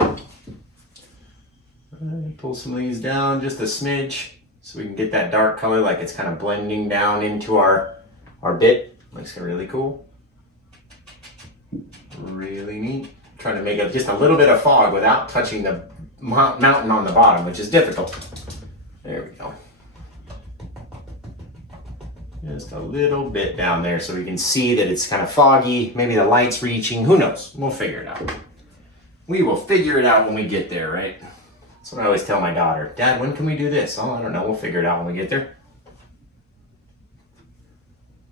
Pull some of these down just a smidge so we can get that dark color like it's kind of blending down into our bit. Looks really cool. Really neat. Trying to make just a little bit of fog without touching the mountain on the bottom, which is difficult. There we go. Just a little bit down there so we can see that it's kind of foggy. Maybe the light's reaching. Who knows? We'll figure it out. We will figure it out when we get there, right? That's what I always tell my daughter. Dad, when can we do this? Oh, I don't know. We'll figure it out when we get there.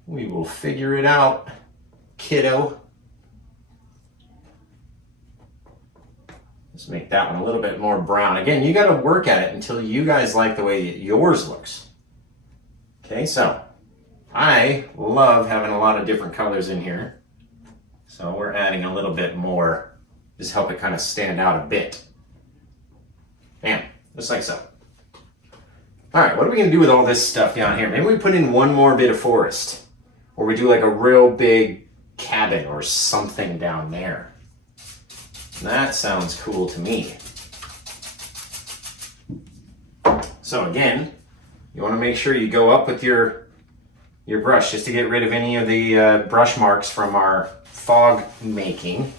We will figure it out, kiddo. Let's make that one a little bit more brown. Again, you got to work at it until you guys like the way that yours looks. Okay, so I love having a lot of different colors in here. So we're adding a little bit more, just help it kind of stand out a bit. Bam, just like so. All right, what are we gonna do with all this stuff down here? Maybe we put in one more bit of forest, or we do like a real big cabin or something down there. That sounds cool to me. So again, you want to make sure you go up with your brush just to get rid of any of the brush marks from our fog making.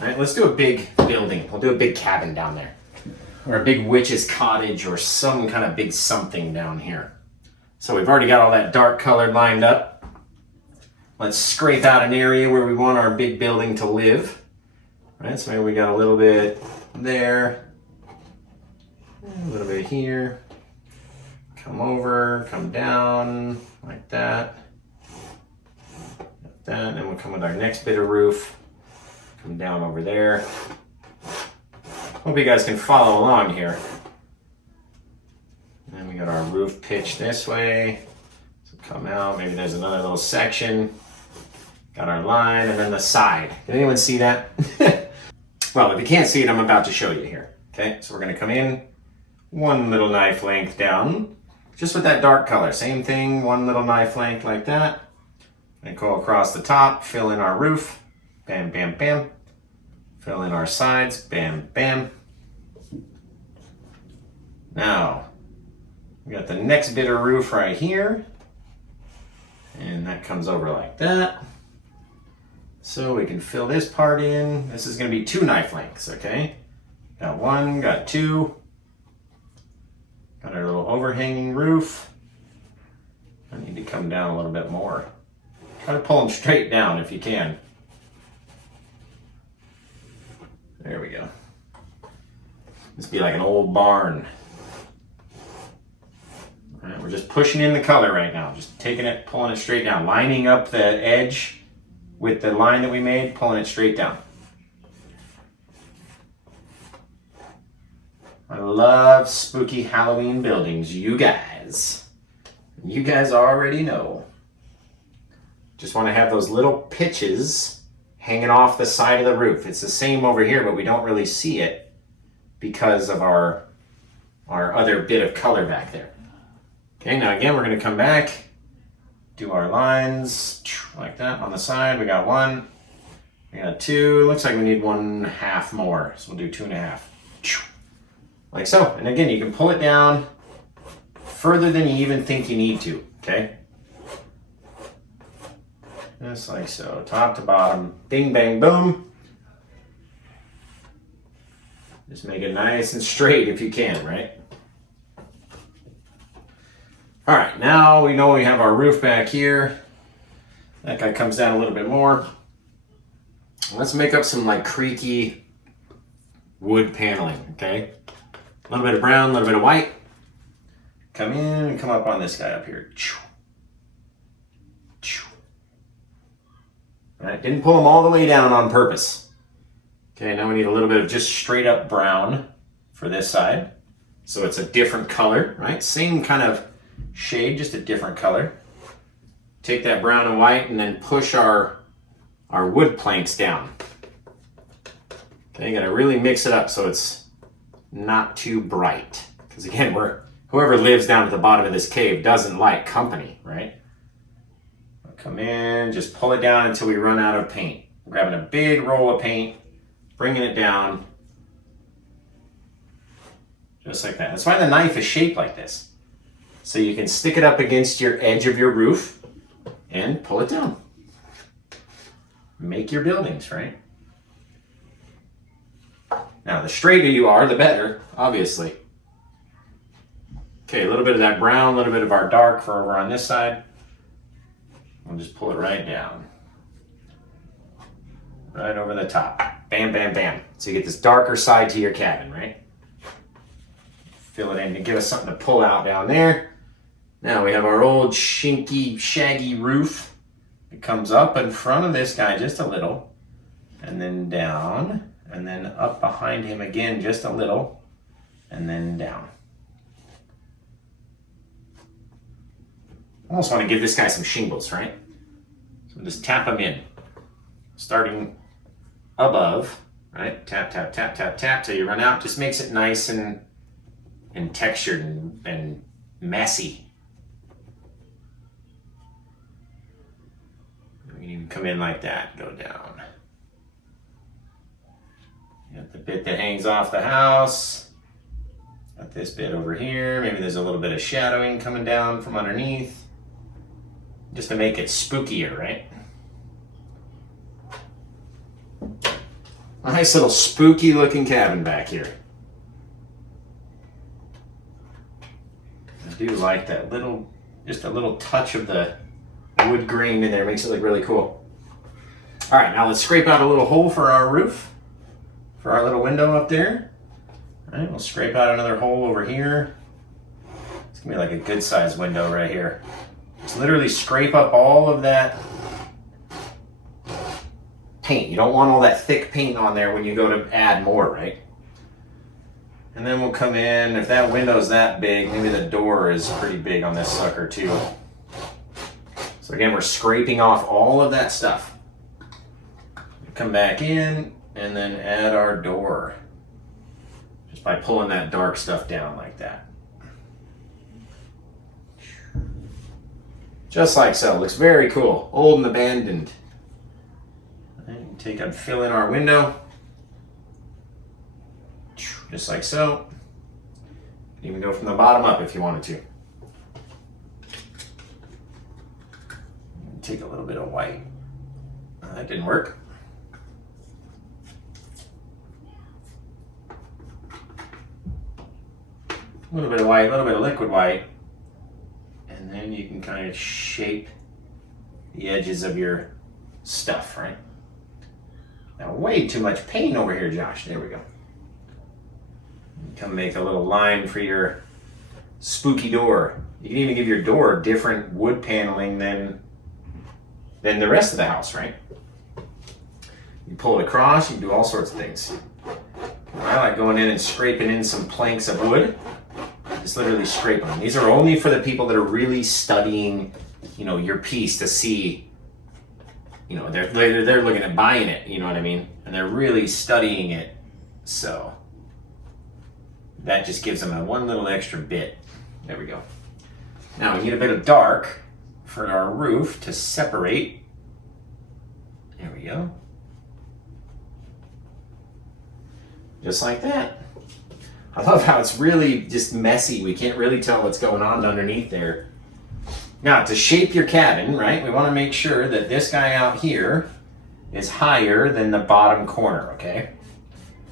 All right, let's do a big building. We'll do a big cabin down there, or a big witch's cottage, or some kind of big something down here. So we've already got all that dark color lined up. Let's scrape out an area where we want our big building to live. All right, so maybe we got a little bit there, a little bit here. Come over, come down, like that. Like that, and then we'll come with our next bit of roof. Come down over there. Hope you guys can follow along here. And then we got our roof pitched this way. So come out, maybe there's another little section. Got our line, and then the side. Did anyone see that? Well, if you can't see it, I'm about to show you here. Okay, so we're gonna come in one little knife length down, just with that dark color. Same thing, one little knife length like that. And go across the top, fill in our roof. Bam, bam, bam. Fill in our sides. Bam, bam. Now, we got the next bit of roof right here. And that comes over like that. So we can fill this part in. This is going to be 2 knife lengths, okay? Got 1, got 2. Got our little overhanging roof. I need to come down a little bit more. Try to pull them straight down if you can. There we go. This be like an old barn. All right, we're just pushing in the color right now. Just taking it, pulling it straight down. Lining up the edge with the line that we made, pulling it straight down. I love spooky Halloween buildings, you guys. You guys already know. Just want to have those little pitches hanging off the side of the roof. It's the same over here, but we don't really see it because of our other bit of color back there. Okay, now again, we're going to come back, do our lines like that on the side. We got 1, we got 2. Looks like we need 1/2 more, so we'll do 2.5. Like so. And again, you can pull it down further than you even think you need to, okay? Just like so, top to bottom, bing, bang, boom. Just make it nice and straight if you can, right? All right, now we know we have our roof back here. That guy comes down a little bit more. Let's make up some like creaky wood paneling, okay? A little bit of brown, a little bit of white. Come in and come up on this guy up here. All right, didn't pull them all the way down on purpose. Okay, now we need a little bit of just straight up brown for this side. So it's a different color, right? Same kind of shade, just a different color. Take that brown and white and then push our wood planks down. Okay, you gotta really mix it up so it's not too bright. Because again, whoever lives down at the bottom of this cave doesn't like company, right? Come in, just pull it down until we run out of paint. I'm grabbing a big roll of paint, bringing it down. Just like that. That's why the knife is shaped like this. So you can stick it up against your edge of your roof and pull it down. Make your buildings, right? Now, the straighter you are, the better, obviously. Okay, a little bit of that brown, a little bit of our dark for over on this side. We'll just pull it right down. Right over the top. Bam, bam, bam. So you get this darker side to your cabin, right? Fill it in to give us something to pull out down there. Now we have our old shinky, shaggy roof. It comes up in front of this guy just a little, and then down, and then up behind him again just a little, and then down. Almost want to give this guy some shingles, right? So just tap them in, starting above, right? Tap, tap, tap, tap, tap till you run out. Just makes it nice and textured and messy. You can even come in like that, go down. You got the bit that hangs off the house. Got this bit over here. Maybe there's a little bit of shadowing coming down from underneath. Just to make it spookier, right? A nice little spooky looking cabin back here. I do like that little, just a little touch of the wood grain in there. Makes it look really cool. All right, now let's scrape out a little hole for our roof, for our little window up there. All right, we'll scrape out another hole over here. It's gonna be like a good sized window right here. Just literally scrape up all of that paint. You don't want all that thick paint on there when you go to add more, right? And then we'll come in, if that window's that big, maybe the door is pretty big on this sucker too. So again, we're scraping off all of that stuff. Come back in and then add our door. Just by pulling that dark stuff down like that. Just like so, looks very cool, old and abandoned. And take and fill in our window. Just like so. You can even go from the bottom up if you wanted to. Take a little bit of white. That didn't work. A little bit of white, a little bit of liquid white. And then you can kind of shape the edges of your stuff, right? Now, way too much paint over here, Josh. There we go. Come make a little line for your spooky door. You can even give your door different wood paneling than the rest of the house, right? You pull it across, you can do all sorts of things. I like going in and scraping in some planks of wood. Just literally scrape them. These are only for the people that are really studying, you know, your piece to see, you know, they're looking at buying it, you know what I mean? And they're really studying it. So that just gives them a one little extra bit. There we go. Now we need a bit of dark for our roof to separate. There we go. Just like that. I love how it's really just messy. We can't really tell what's going on underneath there. Now, to shape your cabin, right, we want to make sure that this guy out here is higher than the bottom corner, okay?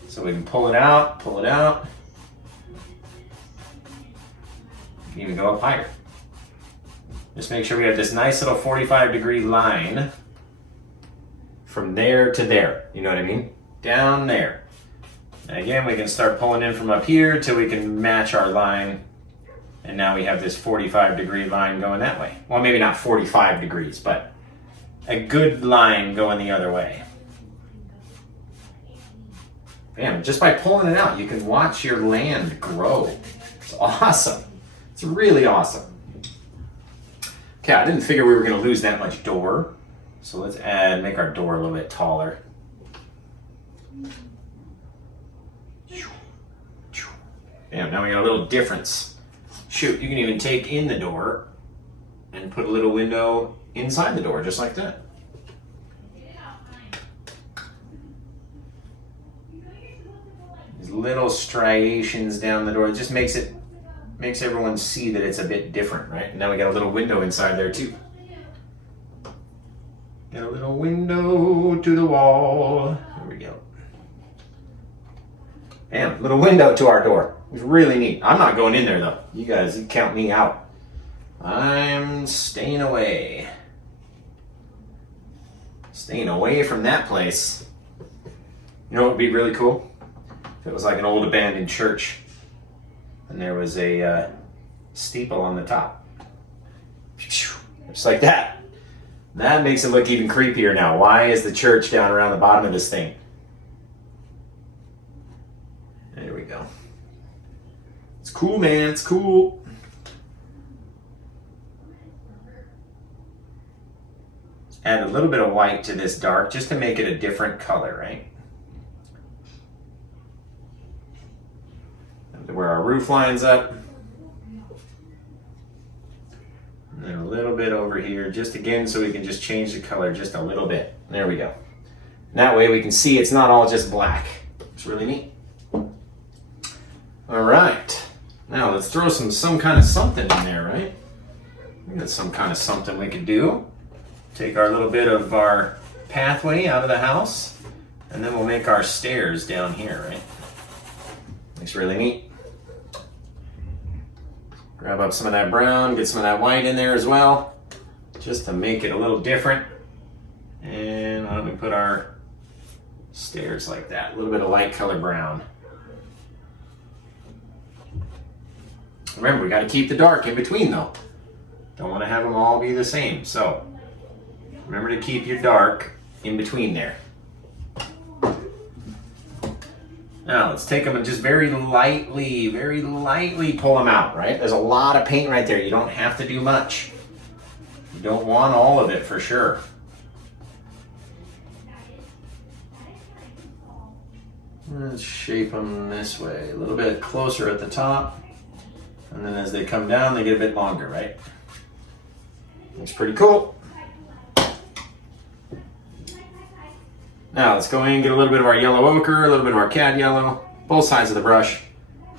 So we can pull it out, pull it out. You can even go up higher. Just make sure we have this nice little 45-degree line from there to there. You know what I mean? Down there. And again, we can start pulling in from up here till we can match our line. And now we have this 45-degree line going that way. Well, maybe not 45 degrees, but a good line going the other way. Bam, just by pulling it out, you can watch your land grow. It's awesome. It's really awesome. Okay, I didn't figure we were going to lose that much door. So let's make our door a little bit taller. Bam, now we got a little difference. Shoot, you can even take in the door and put a little window inside the door, just like that. These little striations down the door, it just makes everyone see that it's a bit different, right? And now we got a little window inside there too. Got a little window to the wall. There we go. Bam, little window to our door. It's really neat. I'm not going in there though. You guys, you count me out. I'm staying away. Staying away from that place. You know what would be really cool? If it was like an old abandoned church and there was a steeple on the top. Just like that. That makes it look even creepier now. Why is the church down around the bottom of this thing? There we go. It's cool, man. It's cool. Add a little bit of white to this dark just to make it a different color, right? Where our roof lines up. And then a little bit over here, just again, so we can just change the color just a little bit. There we go. And that way we can see it's not all just black. It's really neat. All right. Now let's throw some kind of something in there, right? We got some kind of something we could do. Take our little bit of our pathway out of the house, and then we'll make our stairs down here, right? Looks really neat. Grab up some of that brown, get some of that white in there as well, just to make it a little different. And why don't we put our stairs like that, a little bit of light color brown. Remember, we got to keep the dark in between though. Don't want to have them all be the same. So remember to keep your dark in between there. Now let's take them and just very lightly pull them out, right? There's a lot of paint right there. You don't have to do much. You don't want all of it for sure. Let's shape them this way, a little bit closer at the top. And then as they come down, they get a bit longer, right? Looks pretty cool. Now let's go in and get a little bit of our yellow ochre, a little bit of our cad yellow, both sides of the brush.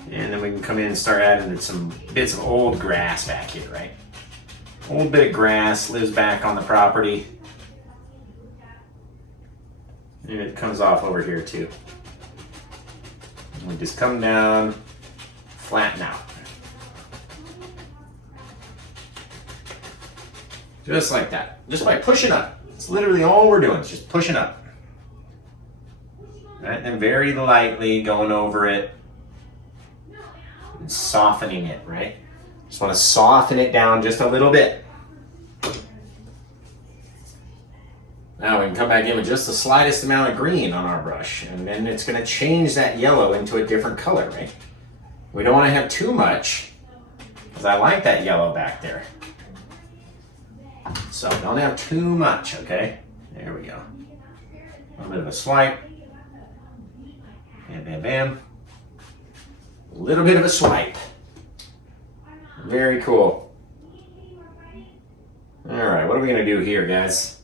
And then we can come in and start adding some bits of old grass back here, right? Old bit of grass lives back on the property. And it comes off over here too. And we just come down, flatten out. Just like that. Just by pushing up. It's literally all we're doing, is just pushing up. Right? And very lightly going over it and softening it, right? Just want to soften it down just a little bit. Now we can come back in with just the slightest amount of green on our brush, and then it's going to change that yellow into a different color, right? We don't want to have too much, because I like that yellow back there. So don't have too much, okay? There we go. A little bit of a swipe. Bam, bam, bam. A little bit of a swipe. Very cool. All right, what are we gonna do here, guys?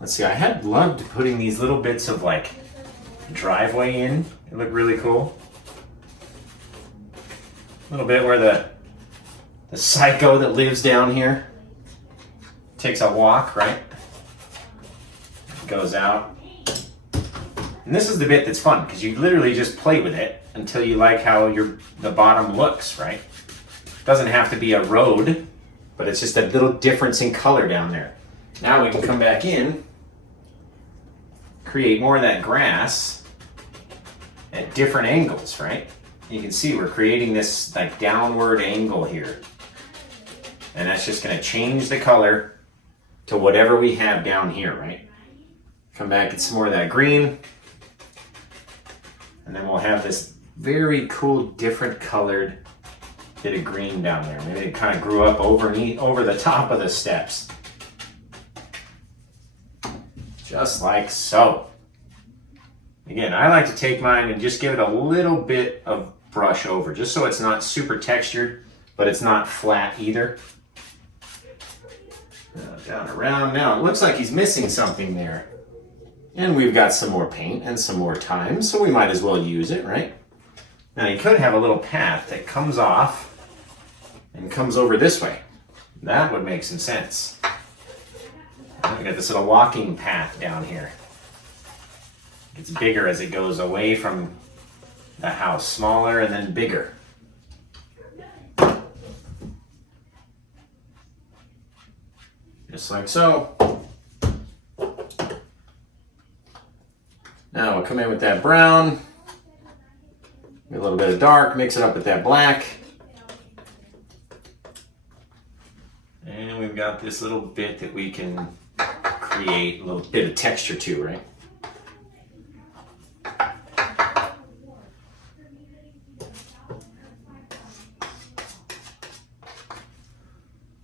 Let's see, I had loved putting these little bits of like driveway in. It looked really cool. A little bit where the psycho that lives down here takes a walk, right? Goes out. And this is the bit that's fun, because you literally just play with it until you like how the bottom looks, right? Doesn't have to be a road, but it's just a little difference in color down there. Now we can come back in, create more of that grass at different angles, right? You can see we're creating this like downward angle here. And that's just gonna change the color to whatever we have down here, right? Come back, get some more of that green. And then we'll have this very cool, different colored bit of green down there. Maybe it kind of grew up over the top of the steps. Just like so. Again, I like to take mine and just give it a little bit of brush over, just so it's not super textured, but it's not flat either. Down around. Now, it looks like he's missing something there. And we've got some more paint and some more time, so we might as well use it, right? Now, you could have a little path that comes off and comes over this way. That would make some sense. We got this little walking path down here. It gets bigger as it goes away from the house. Smaller and then bigger. Just like so. Now we'll come in with that brown, a little bit of dark, mix it up with that black. And we've got this little bit that we can create a little bit of texture to, right?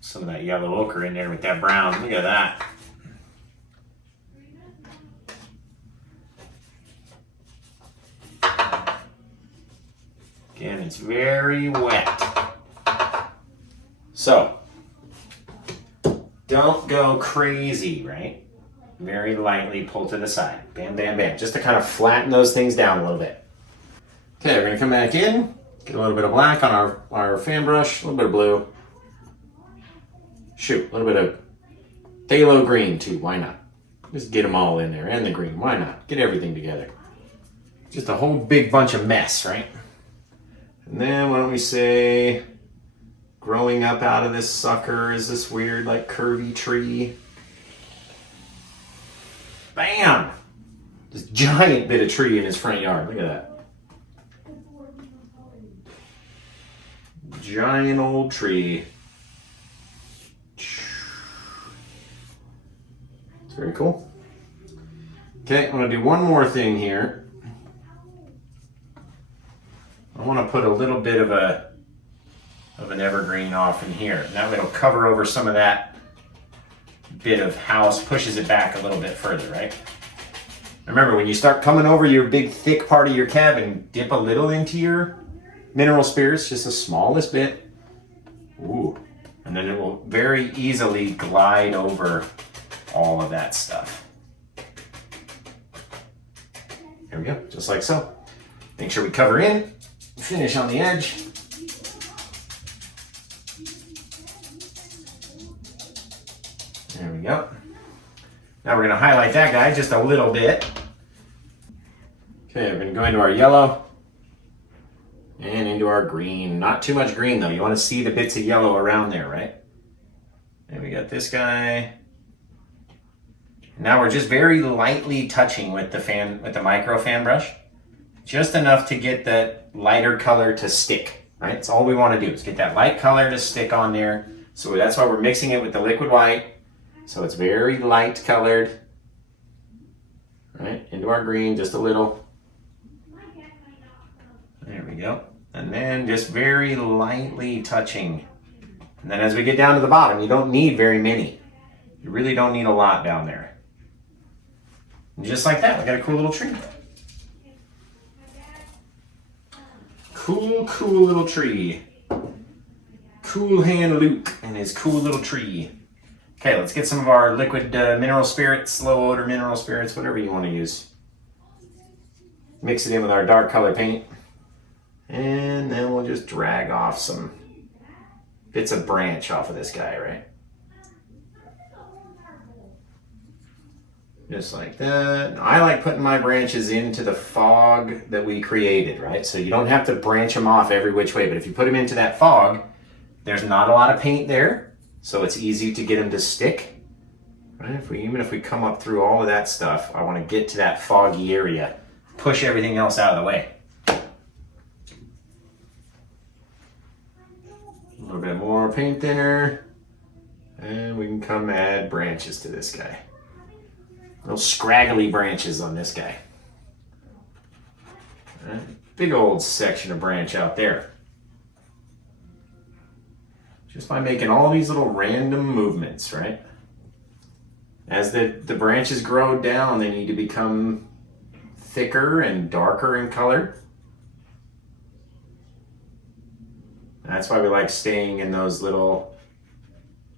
Some of that yellow ochre in there with that brown. Look at that. Again, it's very wet. So, don't go crazy, right? Very lightly pull to the side. Bam, bam, bam. Just to kind of flatten those things down a little bit. Okay, we're gonna come back in, get a little bit of black on our fan brush, a little bit of blue. Shoot, a little bit of phthalo green too, why not? Just get them all in there, and the green, why not? Get everything together. Just a whole big bunch of mess, right? And then why don't we say, growing up out of this sucker is this weird like curvy tree. Bam! This giant bit of tree in his front yard, look at that. Giant old tree. It's very cool. Okay, I'm going to do one more thing here. I want to put a little bit of an evergreen off in here. That way it'll cover over some of that bit of house, pushes it back a little bit further, right? Remember, when you start coming over your big thick part of your cabin, dip a little into your mineral spirits, just the smallest bit. Ooh. And then it will very easily glide over all of that stuff. There we go, just like so. Make sure we cover in, finish on the edge. There we go. Now we're going to highlight that guy just a little bit. Okay, we're going to go into our yellow and into our green. Not too much green though. You want to see the bits of yellow around there, right? And we got this guy. Now we're just very lightly touching with the micro fan brush. Just enough to get that lighter color to stick, right? That's all we want to do is get that light color to stick on there. So that's why we're mixing it with the liquid white. So it's very light colored, right? Into our green, just a little. There we go. And then just very lightly touching. And then as we get down to the bottom, you don't need very many. You really don't need a lot down there. And just like that, we got a cool little tree. Cool, cool little tree. Cool hand Luke and his cool little tree. Okay, let's get some of our liquid mineral spirits, low odor mineral spirits, whatever you want to use. Mix it in with our dark color paint. And then we'll just drag off some bits of branch off of this guy, right? Just like that. I like putting my branches into the fog that we created, right? So you don't have to branch them off every which way, but if you put them into that fog, there's not a lot of paint there, so it's easy to get them to stick. Right? Even if we come up through all of that stuff, I want to get to that foggy area, push everything else out of the way. A little bit more paint thinner, and we can come add branches to this guy. Little scraggly branches on this guy. Right. Big old section of branch out there. Just by making all these little random movements, right? As the branches grow down, they need to become thicker and darker in color. That's why we like staying in those little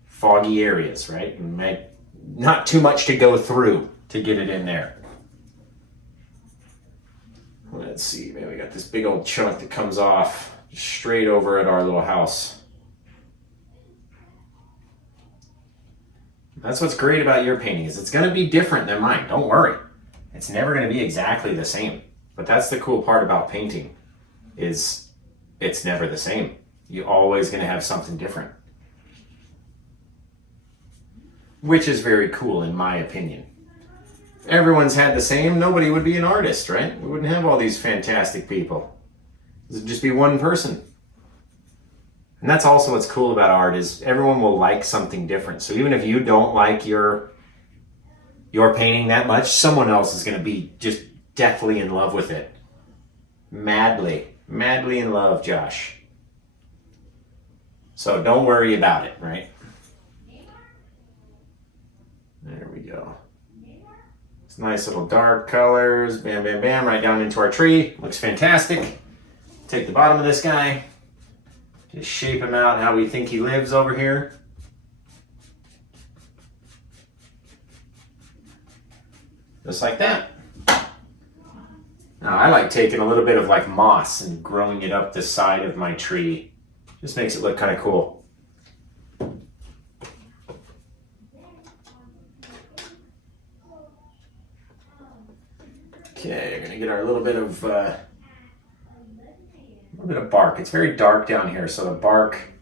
foggy areas, right? And make not too much to go through to get it in there. Let's see, maybe we got this big old chunk that comes off straight over at our little house. That's what's great about your painting, is it's going to be different than mine. Don't worry. It's never going to be exactly the same. But that's the cool part about painting, is it's never the same. You're always going to have something different. Which is very cool in my opinion. If everyone's had the same, nobody would be an artist, right? We wouldn't have all these fantastic people. It would just be one person. And that's also what's cool about art is everyone will like something different. So even if you don't like your painting that much, someone else is going to be just deathly in love with it. Madly in love, Josh. So don't worry about it, right? There we go. It's nice little dark colors. Bam, bam, bam, right down into our tree. Looks fantastic. Take the bottom of this guy. Just shape him out how we think he lives over here. Just like that. Now I like taking a little bit of like moss and growing it up the side of my tree. Just makes it look kind of cool. Okay, we're gonna get our little bit of bark. It's very dark down here, so the bark,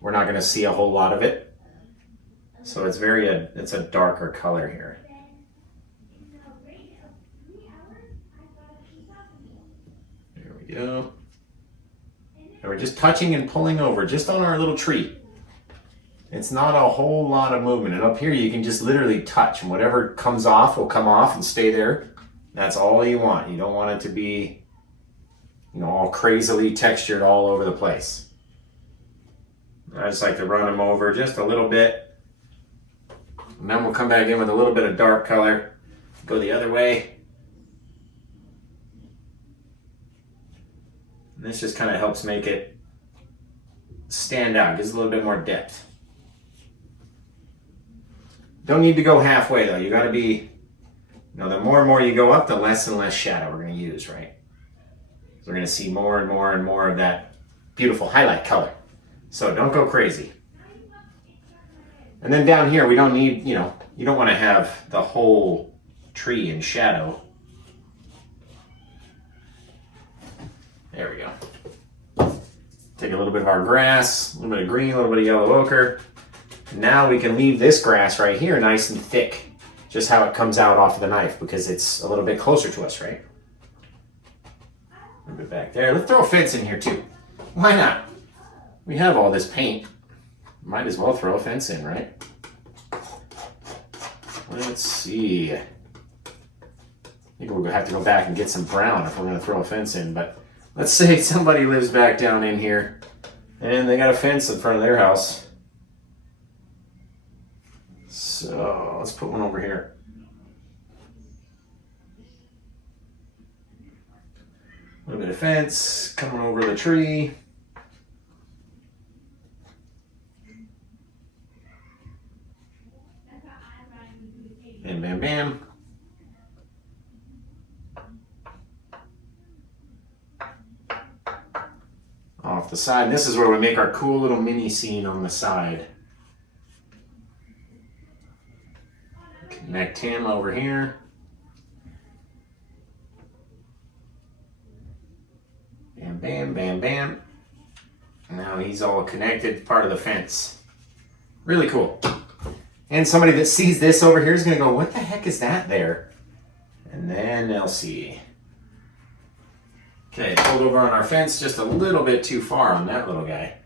we're not gonna see a whole lot of it. So it's it's a darker color here. There we go. And we're just touching and pulling over just on our little tree. It's not a whole lot of movement. And up here you can just literally touch, and whatever comes off will come off and stay there. That's all you want. You don't want it to be, all crazily textured all over the place. I just like to run them over just a little bit. And then we'll come back in with a little bit of dark color. Go the other way. And this just kind of helps make it stand out, gives a little bit more depth. Don't need to go halfway though. You got to be, the more and more you go up, the less and less shadow we're going to use, right? So we're going to see more and more and more of that beautiful highlight color. So don't go crazy. And then down here, we don't need, you don't want to have the whole tree in shadow. There we go. Take a little bit of our grass, a little bit of green, a little bit of yellow ochre. Now we can leave this grass right here nice and thick. Just how it comes out off of the knife because it's a little bit closer to us, right? A little bit back there. Let's throw a fence in here too. Why not? We have all this paint. Might as well throw a fence in, right? Let's see. I think we'll have to go back and get some brown if we're going to throw a fence in. But let's say somebody lives back down in here and they got a fence in front of their house. So let's put one over here. A little bit of fence coming over the tree. And bam, bam. Off the side. And this is where we make our cool little mini scene on the side. Connect him over here. Bam, bam, bam, bam. Now he's all connected, part of the fence. Really cool. And somebody that sees this over here is going to go, what the heck is that there? And then they'll see. Okay, pulled over on our fence just a little bit too far on that little guy.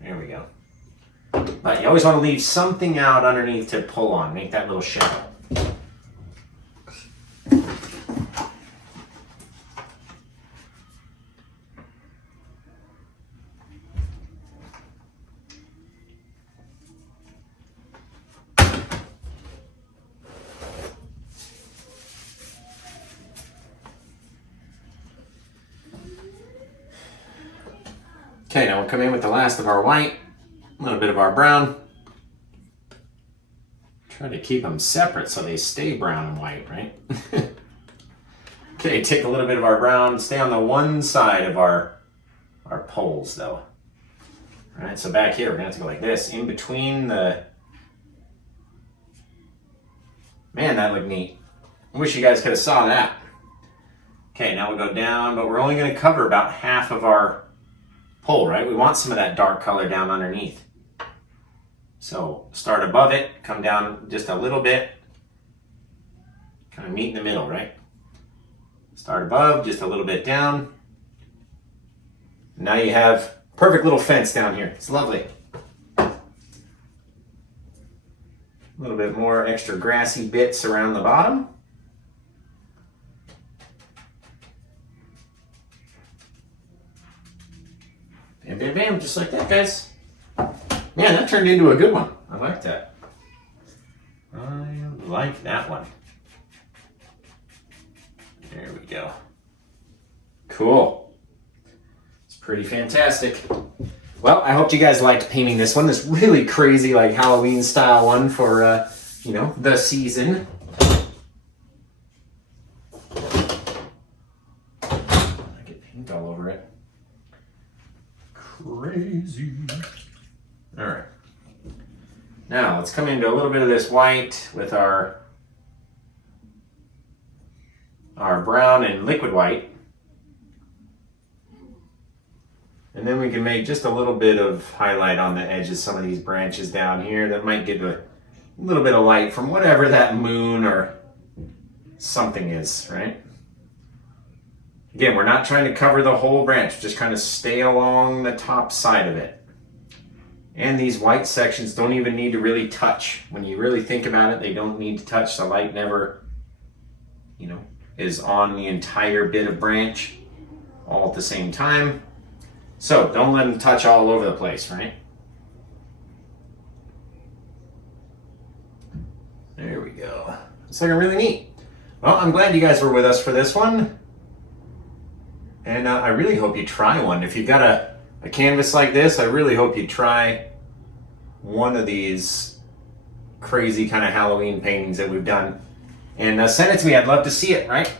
There we go. But you always want to leave something out underneath to pull on, make that little shadow. Okay, now we'll come in with the last of our white. A little bit of our brown. Try to keep them separate so they stay brown and white, right? Okay, take a little bit of our brown, stay on the one side of our poles though. All right, so back here we're gonna have to go like this, in between the... Man, that looked neat. I wish you guys could have saw that. Okay, now we'll go down, but we're only gonna cover about half of our pole, right? We want some of that dark color down underneath. So start above it, come down just a little bit, kind of meet in the middle, right? Start above, just a little bit down. Now you have perfect little fence down here. It's lovely. A little bit more extra grassy bits around the bottom. Bam, bam, bam, just like that, guys. Man, that turned into a good one. I like that. I like that one. There we go. Cool. It's pretty fantastic. Well, I hope you guys liked painting this one. This really crazy, like Halloween style one for, you know, the season. I get paint all over it. Crazy. All right. Now let's come into a little bit of this white with our brown and liquid white. And then we can make just a little bit of highlight on the edge of some of these branches down here that might give a little bit of light from whatever that moon or something is, right? Again, we're not trying to cover the whole branch, just kind of stay along the top side of it. And these white sections don't even need to really touch. When you really think about it, they don't need to touch. The light never, you know, is on the entire bit of branch all at the same time. So don't let them touch all over the place, right? There we go. It's looking really neat. Well, I'm glad you guys were with us for this one. And I really hope you try one. If you've got a canvas like this, I really hope you try one of these crazy kind of Halloween paintings that we've done. And send it to me. I'd love to see it, right?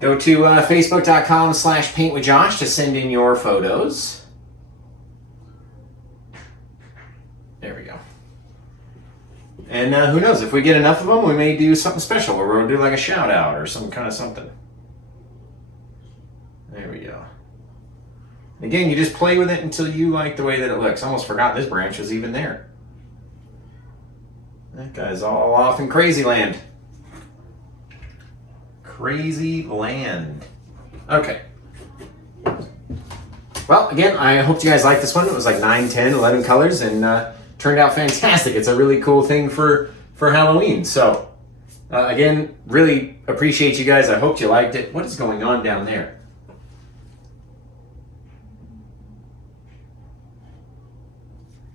Go to facebook.com/paintwithjosh to send in your photos. There we go. And who knows, if we get enough of them, we may do something special where we'll do like a shout out or some kind of something. There we go. Again, you just play with it until you like the way that it looks. I almost forgot this branch was even there. That guy's all off in crazy land. Crazy land. Okay. Well, again, I hope you guys liked this one. It was like 9, 10, 11 colors and turned out fantastic. It's a really cool thing for Halloween. So, again, really appreciate you guys. I hope you liked it. What is going on down there?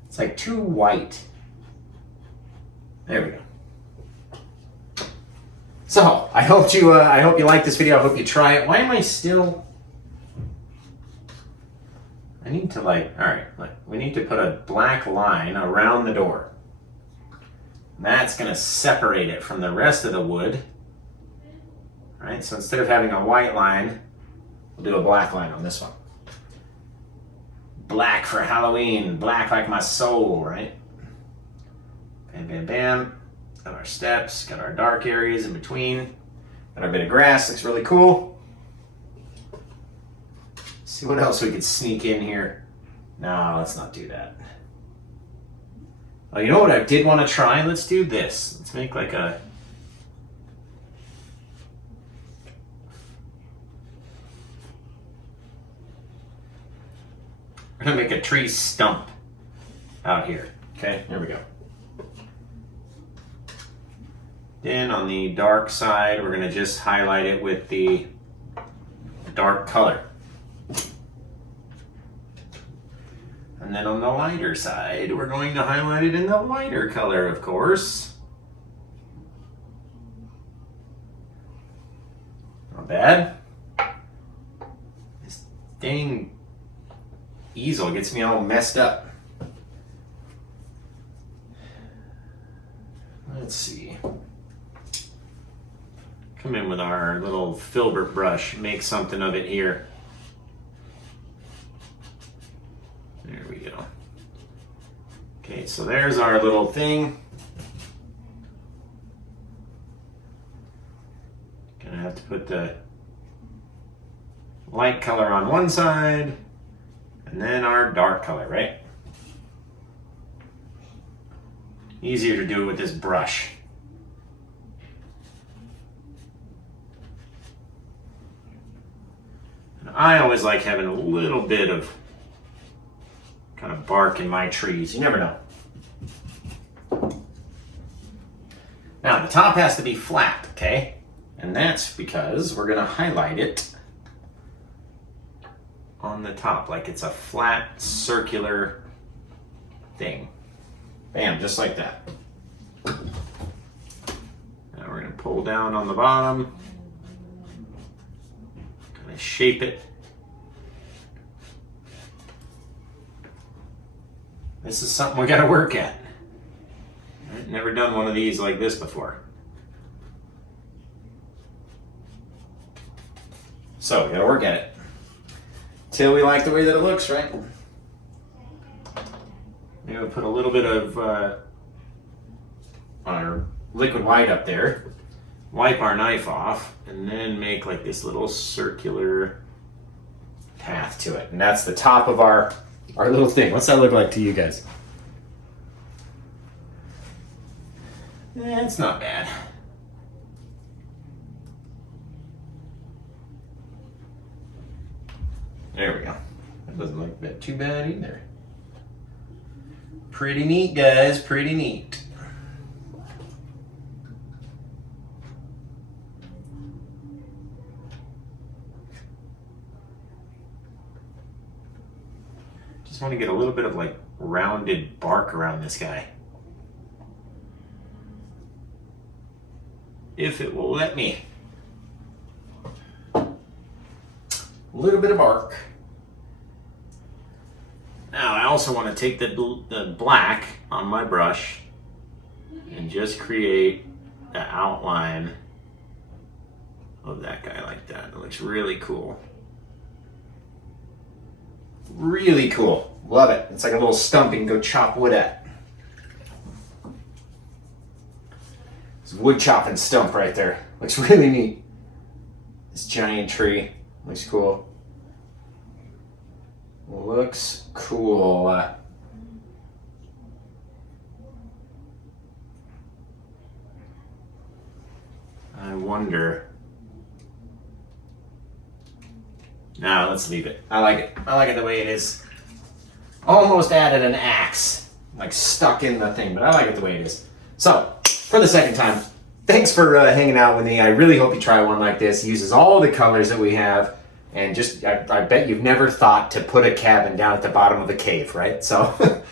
It's like too white. There we go. So I hope you like this video. I hope you try it. Why am I still? I need to all right. We need to put a black line around the door. That's going to separate it from the rest of the wood. All right. So instead of having a white line, we'll do a black line on this one. Black for Halloween, black like my soul, right? Bam, bam, bam. Got our steps, got our dark areas in between. Got our bit of grass, looks really cool. Let's see what else we could sneak in here. No, let's not do that. Oh, you know what I did want to try? Let's do this. Let's make like a... We're gonna make a tree stump out here. Okay, there we go. Then on the dark side, we're gonna just highlight it with the dark color. And then on the lighter side, we're going to highlight it in the lighter color, of course. Not bad. This dang easel gets me all messed up. Let's see. Come in with our little filbert brush, make something of it here. There we go. Okay, so there's our little thing. Gonna have to put the light color on one side and then our dark color, right? Easier to do it with this brush. I always like having a little bit of kind of bark in my trees. You never know. Now, the top has to be flat, okay? And that's because we're going to highlight it on the top, like it's a flat, circular thing. Bam, just like that. Now we're going to pull down on the bottom, kind of shape it. This is something we got to work at. I've never done one of these like this before. So we got to work at it till we like the way that it looks, right? Maybe we'll put a little bit of our liquid white up there, wipe our knife off, and then make like this little circular path to it. And that's the top of our little thing. What's that look like to you guys? It's not bad. There we go. That doesn't look that too bad either. Pretty neat, guys. Pretty neat. Just want to get a little bit of like rounded bark around this guy. If it will let me. A little bit of bark. Now I also want to take the black on my brush and just create the outline of that guy like that. It looks really cool. Really cool. Love it. It's like a little stump you can go chop wood at. It's a wood chopping stump right there. Looks really neat. This giant tree. Looks cool. Looks cool. I wonder. No, let's leave it. I like it. I like it the way it is. Almost added an axe, like stuck in the thing, but I like it the way it is. So, for the second time, thanks for hanging out with me. I really hope you try one like this. It uses all the colors that we have, and just, I bet you've never thought to put a cabin down at the bottom of a cave, right? So,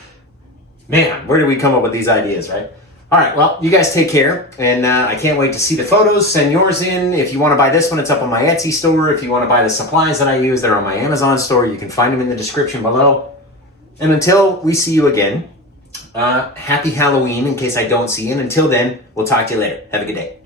man, where did we come up with these ideas, right? All right, well, you guys take care, and I can't wait to see the photos. Send yours in. If you want to buy this one, it's up on my Etsy store. If you want to buy the supplies that I use, they're on my Amazon store. You can find them in the description below. And until we see you again, happy Halloween in case I don't see you. And until then, we'll talk to you later. Have a good day.